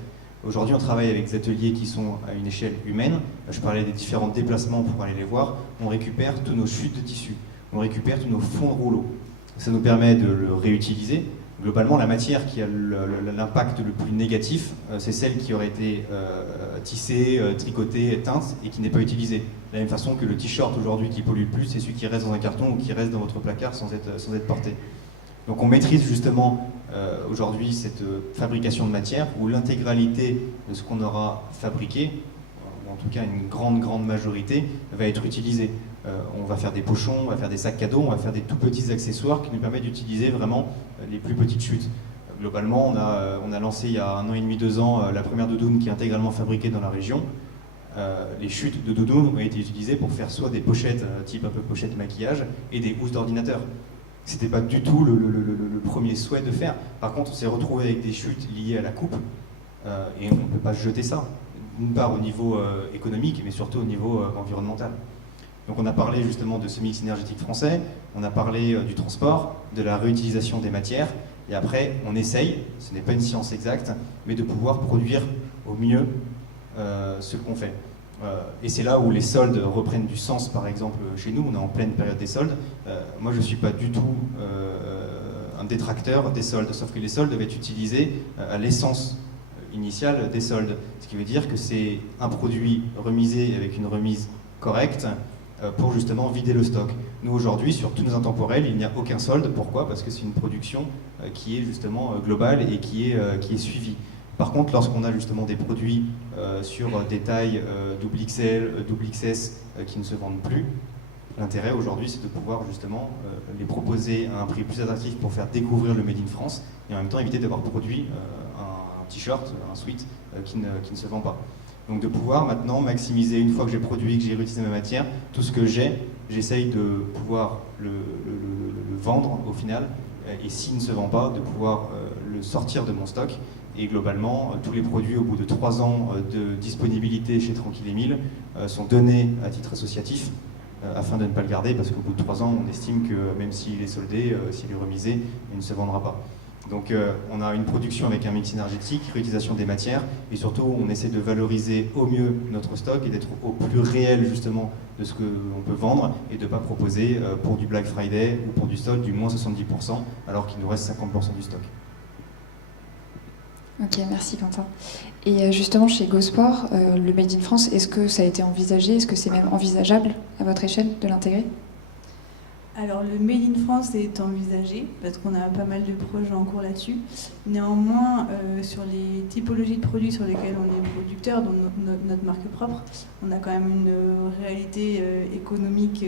Aujourd'hui, on travaille avec des ateliers qui sont à une échelle humaine. Je parlais des différents déplacements pour aller les voir. On récupère tous nos chutes de tissu. On récupère tous nos fonds de rouleau. Ça nous permet de le réutiliser. Globalement, la matière qui a l'impact le plus négatif, c'est celle qui aurait été tissée, tricotée, teinte et qui n'est pas utilisée. De la même façon que le t-shirt aujourd'hui qui pollue le plus, c'est celui qui reste dans un carton ou qui reste dans votre placard sans être porté. Donc on maîtrise justement aujourd'hui cette fabrication de matière où l'intégralité de ce qu'on aura fabriqué, ou en tout cas une grande majorité, va être utilisée. On va faire des pochons, on va faire des sacs cadeaux, on va faire des tout petits accessoires qui nous permettent d'utiliser vraiment les plus petites chutes. Globalement, on a lancé il y a 1 an et demi, 2 ans, la première doudoune qui est intégralement fabriquée dans la région. Les chutes de doudoune ont été utilisées pour faire soit des pochettes, type un peu pochette maquillage, et des housses d'ordinateur. C'était pas du tout le premier souhait de faire. Par contre, on s'est retrouvé avec des chutes liées à la coupe, et on ne peut pas jeter ça. D'une part au niveau économique, mais surtout au niveau environnemental. Donc on a parlé justement de ce mix énergétique français, on a parlé du transport, de la réutilisation des matières, et après on essaye, ce n'est pas une science exacte, mais de pouvoir produire au mieux ce qu'on fait. Et c'est là où les soldes reprennent du sens, par exemple chez nous, on est en pleine période des soldes. Moi je ne suis pas du tout un détracteur des soldes, sauf que les soldes doivent être utilisés à l'essence initiale des soldes, ce qui veut dire que c'est un produit remisé avec une remise correcte, pour justement vider le stock. Nous aujourd'hui, sur tous nos intemporels, il n'y a aucun solde. Pourquoi? Parce que c'est une production qui est justement globale et qui est suivie. Par contre, lorsqu'on a justement des produits sur des tailles double XL, double XS qui ne se vendent plus, l'intérêt aujourd'hui c'est de pouvoir justement les proposer à un prix plus attractif pour faire découvrir le Made in France et en même temps éviter d'avoir produit un t-shirt, un sweat qui ne se vend pas. Donc de pouvoir maintenant maximiser, une fois que j'ai produit, que j'ai réutilisé ma matière, tout ce que j'essaye de pouvoir le vendre au final, et s'il ne se vend pas, de pouvoir le sortir de mon stock. Et globalement, tous les produits au bout de 3 ans de disponibilité chez Tranquille Émile sont donnés à titre associatif, afin de ne pas le garder, parce qu'au bout de 3 ans, on estime que même s'il est soldé, s'il est remisé, il ne se vendra pas. Donc on a une production avec un mix énergétique, réutilisation des matières, et surtout on essaie de valoriser au mieux notre stock et d'être au plus réel justement de ce qu'on peut vendre et de ne pas proposer pour du Black Friday ou pour du solde du moins 70% alors qu'il nous reste 50% du stock. Ok, merci Quentin. Et justement chez GoSport, le Made in France, est-ce que ça a été envisagé, est-ce que c'est même envisageable à votre échelle de l'intégrer ? Alors le Made in France est envisagé parce qu'on a pas mal de projets en cours là-dessus. Néanmoins, sur les typologies de produits sur lesquels on est producteur, dont notre marque propre, on a quand même une réalité économique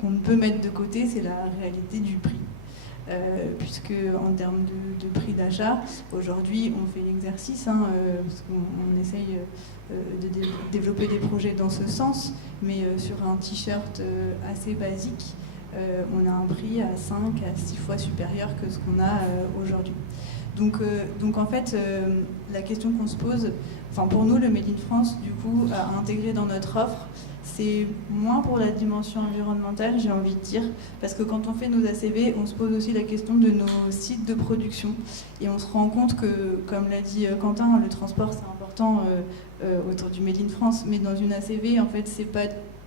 qu'on ne peut mettre de côté, c'est la réalité du prix. puisque en termes de prix d'achat, aujourd'hui on fait l'exercice, parce qu'on essaye de développer des projets dans ce sens, mais sur un t-shirt assez basique, on a un prix à 5 à 6 fois supérieur que ce qu'on a aujourd'hui. Donc en fait, la question qu'on se pose, pour nous, le Made in France, du coup, à intégrer dans notre offre, c'est moins pour la dimension environnementale, j'ai envie de dire, parce que quand on fait nos ACV, on se pose aussi la question de nos sites de production, et on se rend compte que, comme l'a dit Quentin, le transport c'est important autour du Made in France, mais dans une ACV, en fait, c'est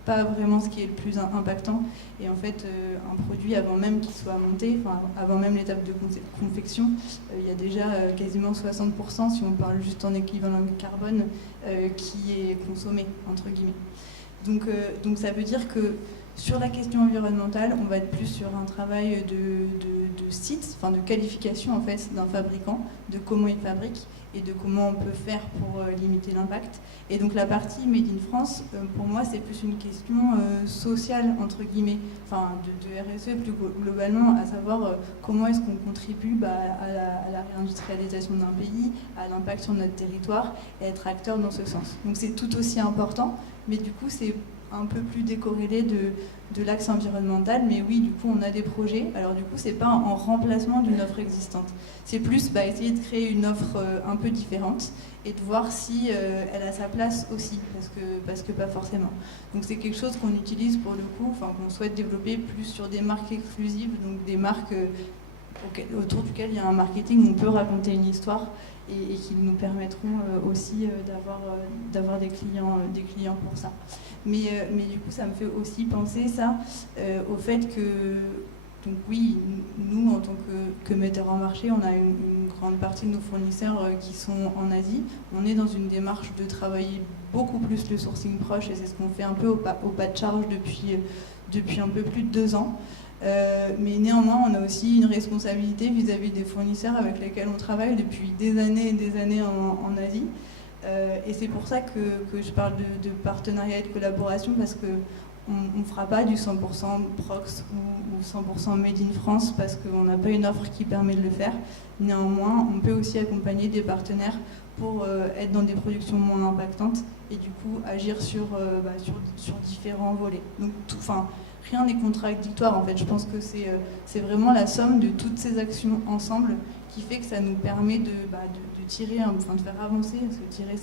pas vraiment ce qui est le plus impactant. Et en fait, un produit, avant même qu'il soit monté, avant même l'étape de confection, il y a déjà quasiment 60%, si on parle juste en équivalent carbone, qui est consommé, entre guillemets. Donc ça veut dire que sur la question environnementale, on va être plus sur un travail de site, de qualification en fait d'un fabricant, de comment il fabrique et de comment on peut faire pour limiter l'impact. Et donc la partie Made in France, pour moi, c'est plus une question sociale, entre guillemets, de RSE plus globalement, à savoir comment est-ce qu'on contribue à la réindustrialisation d'un pays, à l'impact sur notre territoire, et être acteur dans ce sens. Donc c'est tout aussi important, mais du coup c'est un peu plus décorrélé de l'axe environnemental, mais oui, du coup, on a des projets. Alors du coup, c'est pas en remplacement d'une offre existante. C'est plus essayer de créer une offre un peu différente et de voir si elle a sa place aussi, parce que pas forcément. Donc c'est quelque chose qu'on utilise pour le coup, qu'on souhaite développer plus sur des marques exclusives, donc des marques autour duquel il y a un marketing où on peut raconter une histoire et qui nous permettront aussi d'avoir des clients pour ça. Mais du coup, ça me fait aussi penser ça au fait que, donc oui, nous, en tant que metteurs en marché, on a une grande partie de nos fournisseurs qui sont en Asie. On est dans une démarche de travailler beaucoup plus le sourcing proche, et c'est ce qu'on fait un peu au pas de charge depuis un peu plus de 2 ans. Mais néanmoins, on a aussi une responsabilité vis-à-vis des fournisseurs avec lesquels on travaille depuis des années et des années en Asie. Et c'est pour ça que je parle de partenariat et de collaboration, parce qu'on ne fera pas du 100% Prox ou 100% Made in France parce qu'on n'a pas une offre qui permet de le faire. Néanmoins, on peut aussi accompagner des partenaires pour être dans des productions moins impactantes et du coup agir sur différents volets. Donc rien n'est contradictoire en fait. Je pense que c'est vraiment la somme de toutes ces actions ensemble qui fait que ça nous permet de tirer, de faire avancer, parce que tirer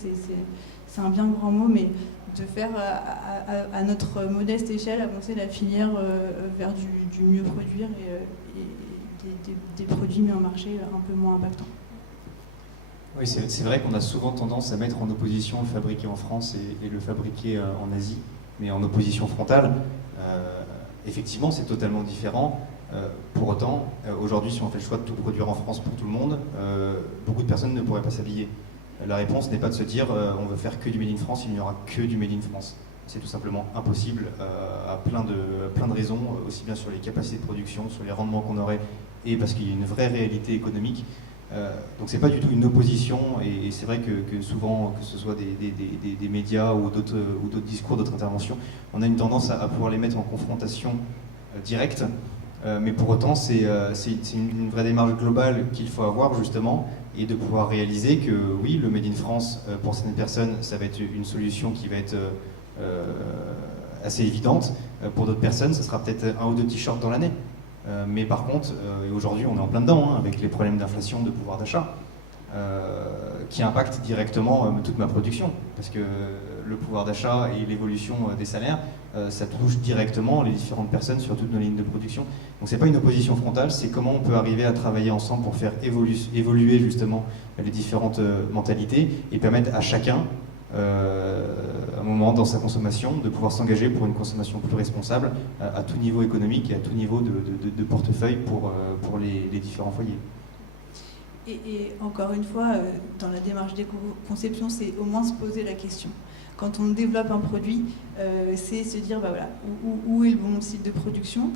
c'est un bien grand mot, mais de faire à notre modeste échelle avancer la filière vers du mieux produire et des produits mis en marché un peu moins impactants. Oui, c'est vrai qu'on a souvent tendance à mettre en opposition le fabriqué en France et le fabriqué en Asie, mais en opposition frontale. Effectivement, c'est totalement différent. Pour autant, aujourd'hui, si on fait le choix de tout produire en France pour tout le monde, beaucoup de personnes ne pourraient pas s'habiller. La réponse n'est pas de se dire on veut faire que du Made in France, il n'y aura que du Made in France. C'est tout simplement impossible à plein de raisons, aussi bien sur les capacités de production, sur les rendements qu'on aurait, et parce qu'il y a une vraie réalité économique. Donc c'est pas du tout une opposition, et c'est vrai que souvent, que ce soit des médias ou d'autres discours, d'autres interventions, on a une tendance à pouvoir les mettre en confrontation directe. Mais pour autant, c'est une vraie démarche globale qu'il faut avoir justement, et de pouvoir réaliser que oui, le Made in France, pour certaines personnes, ça va être une solution qui va être assez évidente. Pour d'autres personnes, ça sera peut-être 1 ou 2 t-shirts dans l'année. Mais par contre, aujourd'hui, on est en plein dedans, avec les problèmes d'inflation, de pouvoir d'achat, qui impactent directement toute ma production, parce que le pouvoir d'achat et l'évolution des salaires, ça touche directement les différentes personnes sur toutes nos lignes de production. Donc c'est pas une opposition frontale, c'est comment on peut arriver à travailler ensemble pour faire évoluer justement les différentes mentalités et permettre à chacun, à un moment dans sa consommation, de pouvoir s'engager pour une consommation plus responsable à tout niveau économique et à tout niveau de portefeuille pour les différents foyers. Et encore une fois, dans la démarche d'éco-conception, c'est au moins se poser la question. Quand on développe un produit, c'est se dire où est le bon site de production,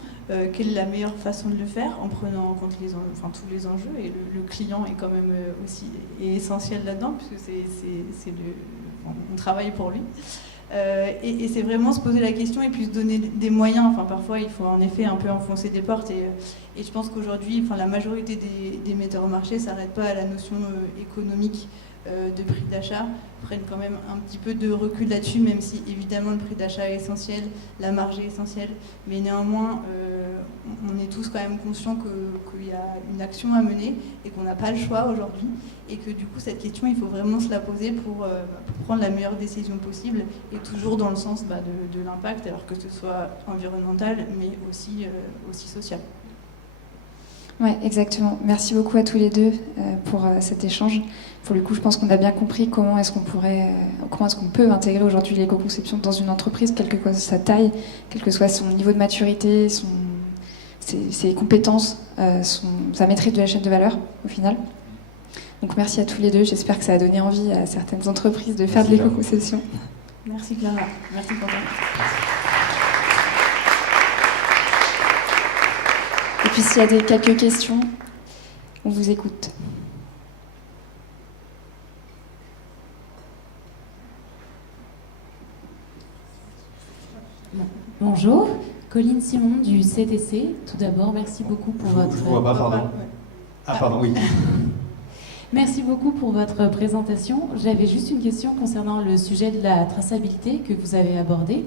quelle est la meilleure façon de le faire en prenant en compte tous les enjeux, et le client est quand même aussi essentiel là-dedans, puisque on travaille pour lui. Et c'est vraiment se poser la question et puis se donner des moyens. Enfin, parfois, il faut en effet un peu enfoncer des portes. Et je pense qu'aujourd'hui, enfin, la majorité des metteurs au marché ne s'arrêtent pas à la notion économique de prix d'achat, prennent quand même un petit peu de recul là-dessus, même si évidemment le prix d'achat est essentiel, la marge est essentielle. Mais néanmoins, on est tous quand même conscients qu'il y a une action à mener et qu'on n'a pas le choix aujourd'hui. Et que du coup, cette question, il faut vraiment se la poser pour prendre la meilleure décision possible et toujours dans le sens de l'impact, alors que ce soit environnemental, mais aussi social. Oui, exactement. Merci beaucoup à tous les deux pour cet échange. Pour le coup, je pense qu'on a bien compris comment est-ce qu'on peut intégrer aujourd'hui l'éco-conception dans une entreprise, quelle que soit sa taille, quel que soit son niveau de maturité, ses compétences, sa maîtrise de la chaîne de valeur, au final. Donc merci à tous les deux. J'espère que ça a donné envie à certaines entreprises de faire de l'éco-conception. Merci Clara. Merci Quentin. Et puis s'il y a quelques questions, on vous écoute. Bonjour, Colline Simon du CTC. Tout d'abord, merci beaucoup pour votre... Je ne vois pas, pardon. Ah, pardon, oui. Merci beaucoup pour votre présentation. J'avais juste une question concernant le sujet de la traçabilité que vous avez abordé.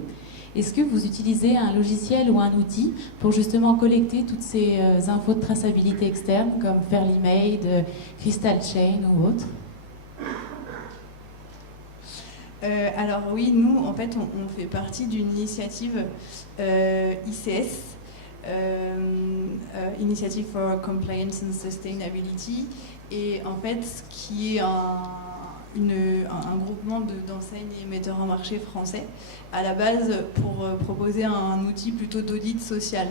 Est-ce que vous utilisez un logiciel ou un outil pour justement collecter toutes ces infos de traçabilité externe comme Fairly Made, Crystal Chain ou autre? Alors oui, nous, en fait, on fait partie d'une initiative ICS, Initiative for Compliance and Sustainability, et en fait, qui est un groupement d'enseignes et metteurs en marché français, à la base pour proposer un outil plutôt d'audit social.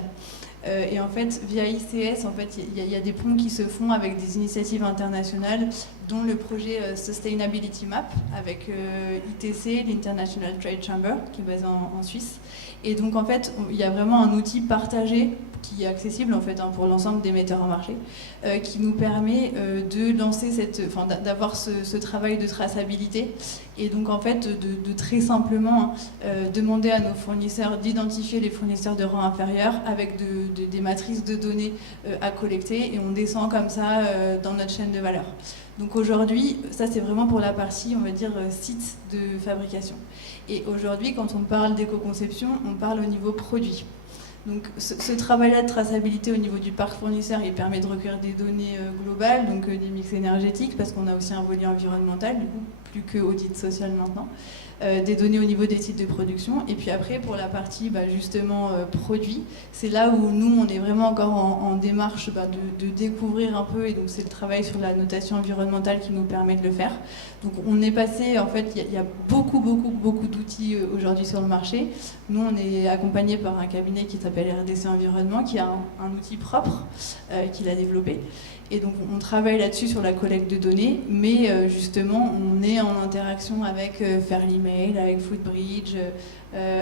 Et en fait, via ICS, en fait, il y a des ponts qui se font avec des initiatives internationales, dont le projet Sustainability Map avec ITC, l'International Trade Chamber, qui est basé en Suisse. Et donc en fait, il y a vraiment un outil partagé qui est accessible en fait pour l'ensemble des metteurs en marché, qui nous permet de lancer d'avoir ce travail de traçabilité. Et donc en fait, de très simplement demander à nos fournisseurs d'identifier les fournisseurs de rang inférieur avec des matrices de données à collecter, et on descend comme ça dans notre chaîne de valeur. Donc aujourd'hui, ça c'est vraiment pour la partie, on va dire, site de fabrication. Et aujourd'hui, quand on parle d'éco-conception, on parle au niveau produit. Donc ce travail-là de traçabilité au niveau du parc fournisseur, il permet de recueillir des données globales, donc des mix énergétiques, parce qu'on a aussi un volet environnemental, du coup, plus que audit social maintenant. Des données au niveau des sites de production. Et puis après, pour la partie justement produit, c'est là où nous, on est vraiment encore en démarche de découvrir un peu, et donc c'est le travail sur la notation environnementale qui nous permet de le faire. Donc on est passé, en fait, il y a beaucoup d'outils aujourd'hui sur le marché. Nous, on est accompagné par un cabinet qui s'appelle RDC Environnement, qui a un outil propre qu'il a développé. Et donc on travaille là-dessus sur la collecte de données, mais justement on est en interaction avec Fairly Made, avec Foodbridge,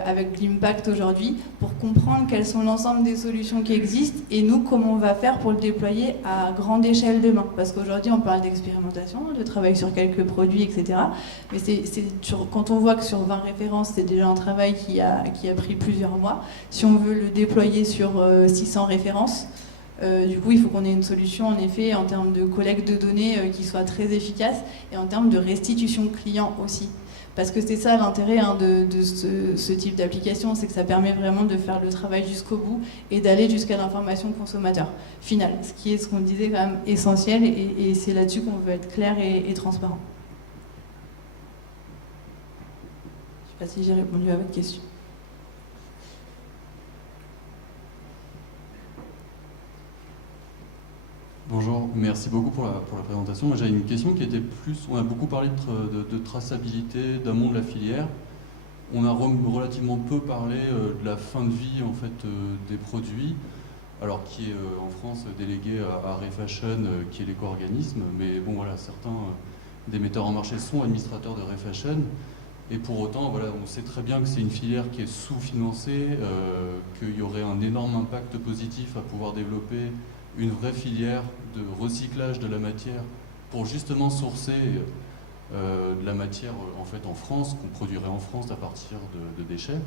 avec l'Impact aujourd'hui, pour comprendre quelles sont l'ensemble des solutions qui existent et nous comment on va faire pour le déployer à grande échelle demain. Parce qu'aujourd'hui on parle d'expérimentation, de travail sur quelques produits, etc. Mais quand on voit que sur 20 références c'est déjà un travail qui a pris plusieurs mois, si on veut le déployer sur 600 références, du coup, il faut qu'on ait une solution, en effet, en termes de collecte de données qui soit très efficace et en termes de restitution client aussi. Parce que c'est ça l'intérêt de ce type d'application, c'est que ça permet vraiment de faire le travail jusqu'au bout et d'aller jusqu'à l'information consommateur finale, ce qui est ce qu'on disait quand même essentiel, et c'est là-dessus qu'on veut être clair et transparent. Je ne sais pas si j'ai répondu à votre question. Bonjour, merci beaucoup pour la présentation. Moi, j'avais une question qui était plus... On a beaucoup parlé de traçabilité, d'amont de la filière. On a relativement peu parlé de la fin de vie en fait, des produits, alors qui est en France délégué à Refashion, qui est l'éco-organisme. Mais bon, voilà, certains des metteurs en marché sont administrateurs de Refashion. Et pour autant, voilà, on sait très bien que c'est une filière qui est sous-financée, qu'il y aurait un énorme impact positif à pouvoir développer une vraie filière de recyclage de la matière pour justement sourcer de de la matière en fait en France, qu'on produirait en France à partir de déchets.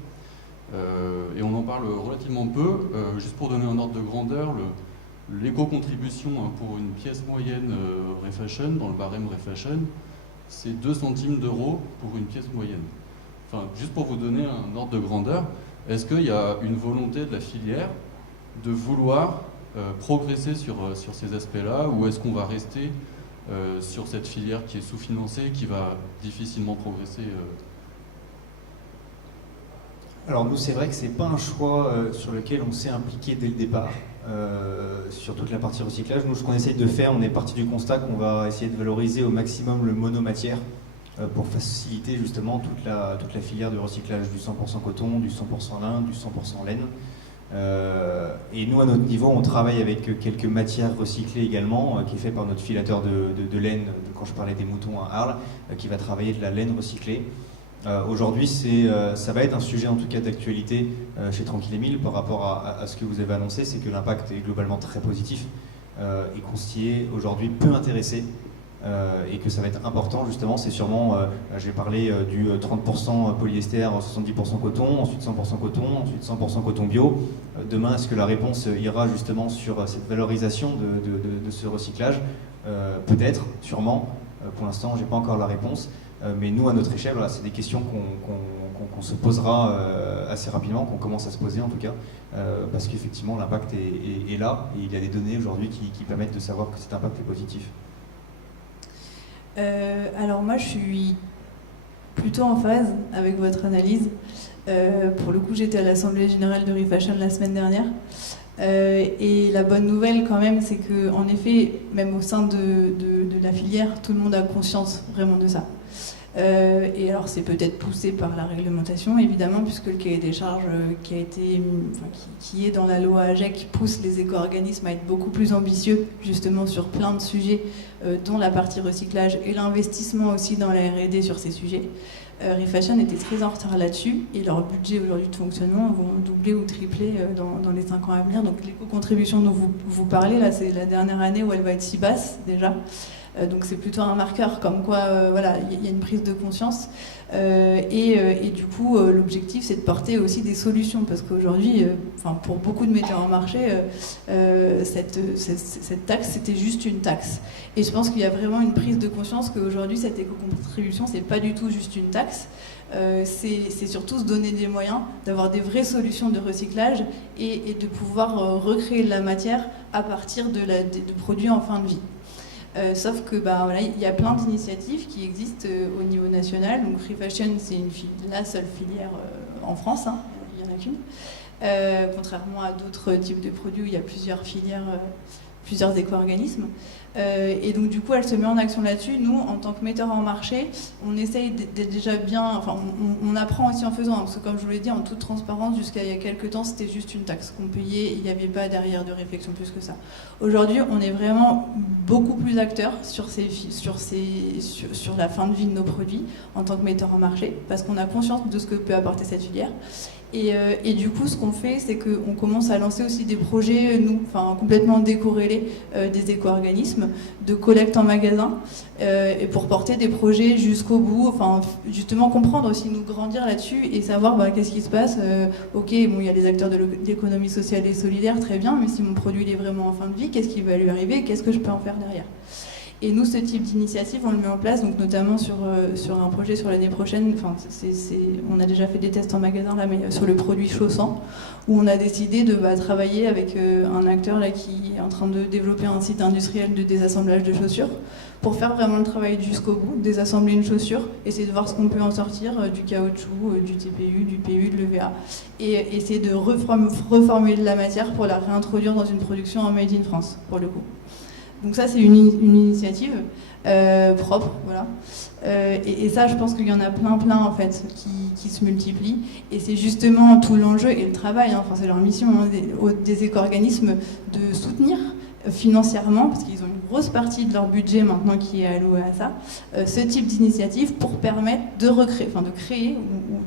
Et on en parle relativement peu. Juste pour donner un ordre de grandeur, l'éco-contribution pour une pièce moyenne Refashion, dans le barème Refashion, c'est 2 centimes d'euros pour une pièce moyenne. Enfin, juste pour vous donner un ordre de grandeur, est-ce qu'il y a une volonté de la filière de vouloir progresser sur ces aspects-là, ou est-ce qu'on va rester sur cette filière qui est sous-financée, qui va difficilement progresser Alors nous, c'est vrai que c'est pas un choix sur lequel on s'est impliqué dès le départ, sur toute la partie recyclage. Nous, ce qu'on essaye de faire, on est parti du constat qu'on va essayer de valoriser au maximum le monomatière pour faciliter justement toute la filière de recyclage du 100% coton, du 100% lin, du 100% laine. Et nous, à notre niveau, on travaille avec quelques matières recyclées également, qui est fait par notre filateur de laine, quand je parlais des moutons à Arles, qui va travailler de la laine recyclée. Aujourd'hui, ça va être un sujet en tout cas d'actualité chez Tranquille Émile par rapport à ce que vous avez annoncé, c'est que l'impact est globalement très positif et qu'on s'y est aujourd'hui peu intéressé et que ça va être important justement. C'est sûrement, j'ai parlé du 30% polyester, 70% coton, ensuite 100% coton, ensuite 100% coton bio. Demain, est-ce que la réponse ira justement sur cette valorisation de ce recyclage? Peut-être, sûrement. Pour l'instant, j'ai pas encore la réponse. Mais nous, à notre échelle, voilà, c'est des questions qu'on se posera assez rapidement, qu'on commence à se poser en tout cas, parce qu'effectivement l'impact est là, et il y a des données aujourd'hui qui permettent de savoir que cet impact est positif. Alors moi, je suis plutôt en phase avec votre analyse. Pour le coup, j'étais à l'Assemblée Générale de Refashion la semaine dernière. Et la bonne nouvelle quand même, c'est qu'en effet, même au sein de la filière, tout le monde a conscience vraiment de ça. Et alors c'est peut-être poussé par la réglementation évidemment, puisque le cahier des charges qui est dans la loi AGEC pousse les éco-organismes à être beaucoup plus ambitieux justement sur plein de sujets, dont la partie recyclage et l'investissement aussi dans la R&D sur ces sujets. Refashion était très en retard là-dessus, et leur budget aujourd'hui de fonctionnement vont doubler ou tripler dans les 5 ans à venir. Donc l'éco-contribution dont vous parlez, là, c'est la dernière année où elle va être si basse déjà. Donc c'est plutôt un marqueur comme quoi voilà, il y a une prise de conscience et du coup l'objectif c'est de porter aussi des solutions, parce qu'aujourd'hui pour beaucoup de metteurs en marché cette taxe c'était juste une taxe, et je pense qu'il y a vraiment une prise de conscience qu'aujourd'hui cette éco-contribution c'est pas du tout juste une taxe. C'est surtout se donner des moyens d'avoir des vraies solutions de recyclage et de pouvoir recréer de la matière à partir de produits en fin de vie. Sauf que voilà, il y a plein d'initiatives qui existent au niveau national. Donc Refashion, c'est la seule filière en France, hein, il n'y en a qu'une. Contrairement à d'autres types de produits où il y a plusieurs filières, plusieurs éco-organismes. Et donc du coup, elle se met en action là-dessus. Nous, en tant que metteurs en marché, on essaye d'être déjà bien. Enfin, on apprend aussi en faisant, parce que comme je vous l'ai dit, en toute transparence, jusqu'à il y a quelques temps, c'était juste une taxe qu'on payait. Il n'y avait pas derrière de réflexion plus que ça. Aujourd'hui, on est vraiment beaucoup plus acteurs sur la fin de vie de nos produits en tant que metteurs en marché, parce qu'on a conscience de ce que peut apporter cette filière. Et du coup, ce qu'on fait, c'est qu'on commence à lancer aussi des projets, complètement décorrélés des éco-organismes, de collecte en magasin, et pour porter des projets jusqu'au bout, justement comprendre aussi, nous grandir là-dessus et savoir qu'est-ce qui se passe. Ok, bon, il y a les acteurs de l'économie sociale et solidaire, très bien, mais si mon produit il est vraiment en fin de vie, qu'est-ce qui va lui arriver, qu'est-ce que je peux en faire derrière? Et nous, ce type d'initiative, on le met en place, donc notamment sur un projet sur l'année prochaine. On a déjà fait des tests en magasin là, mais sur le produit chaussant, où on a décidé de travailler avec un acteur là qui est en train de développer un site industriel de désassemblage de chaussures, pour faire vraiment le travail jusqu'au bout, désassembler une chaussure, essayer de voir ce qu'on peut en sortir, du caoutchouc, du TPU, du PU, de l'EVA, et essayer de reformuler de la matière pour la réintroduire dans une production en Made in France, pour le coup. Donc ça, c'est une initiative propre, voilà. Et ça, je pense qu'il y en a plein en fait qui se multiplient. Et c'est justement tout l'enjeu et le travail, c'est leur mission des éco-organismes de soutenir financièrement, parce qu'ils ont une grosse partie de leur budget maintenant qui est alloué à ça, ce type d'initiative pour permettre de créer ou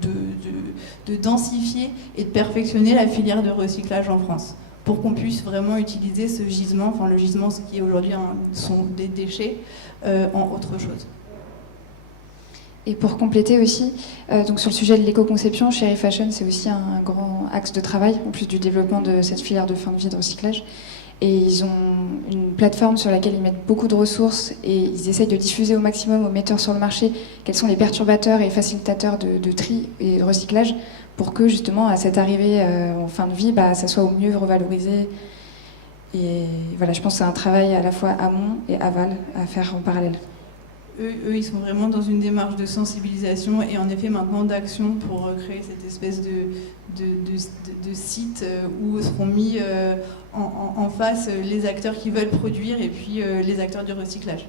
de densifier et de perfectionner la filière de recyclage en France, pour qu'on puisse vraiment utiliser ce gisement, le gisement, ce qui est aujourd'hui sont des déchets, en autre chose. Et pour compléter aussi, donc sur le sujet de l'éco-conception, Cherry Fashion, c'est aussi un grand axe de travail, en plus du développement de cette filière de fin de vie de recyclage. Et ils ont une plateforme sur laquelle ils mettent beaucoup de ressources et ils essayent de diffuser au maximum aux metteurs sur le marché quels sont les perturbateurs et facilitateurs de tri et de recyclage pour que justement à cette arrivée en fin de vie, ça soit au mieux revalorisé. Et voilà, je pense que c'est un travail à la fois amont et aval à faire en parallèle. Eux, ils sont vraiment dans une démarche de sensibilisation et en effet maintenant d'action pour créer cette espèce de site où seront mis en face les acteurs qui veulent produire et puis les acteurs du recyclage.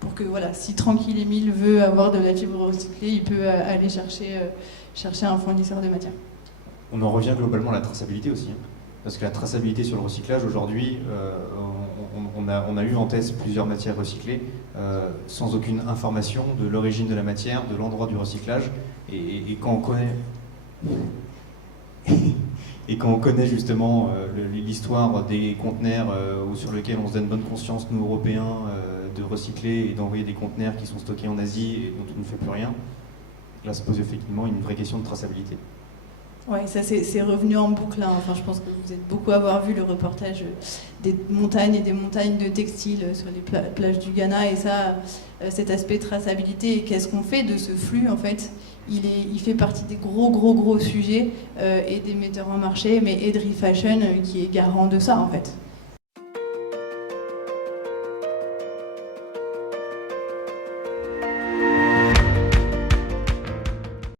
Pour que voilà, si Tranquille Émile veut avoir de la fibre recyclée, il peut aller chercher un fournisseur de matière. On en revient globalement à la traçabilité aussi. Parce que la traçabilité sur le recyclage, aujourd'hui, on a eu en test plusieurs matières recyclées sans aucune information de l'origine de la matière, de l'endroit du recyclage. Et quand on connaît justement l'histoire des conteneurs sur lesquels on se donne bonne conscience, nous Européens, de recycler et d'envoyer des conteneurs qui sont stockés en Asie et dont on ne fait plus rien, là se pose effectivement une vraie question de traçabilité. Oui, ça c'est revenu en boucle. Hein. Enfin, je pense que vous êtes beaucoup à avoir vu le reportage des montagnes et des montagnes de textiles sur les plages du Ghana. Et ça, cet aspect traçabilité, et qu'est-ce qu'on fait de ce flux en fait, il fait partie des gros sujets et des metteurs en marché, mais Edry Fashion qui est garant de ça en fait.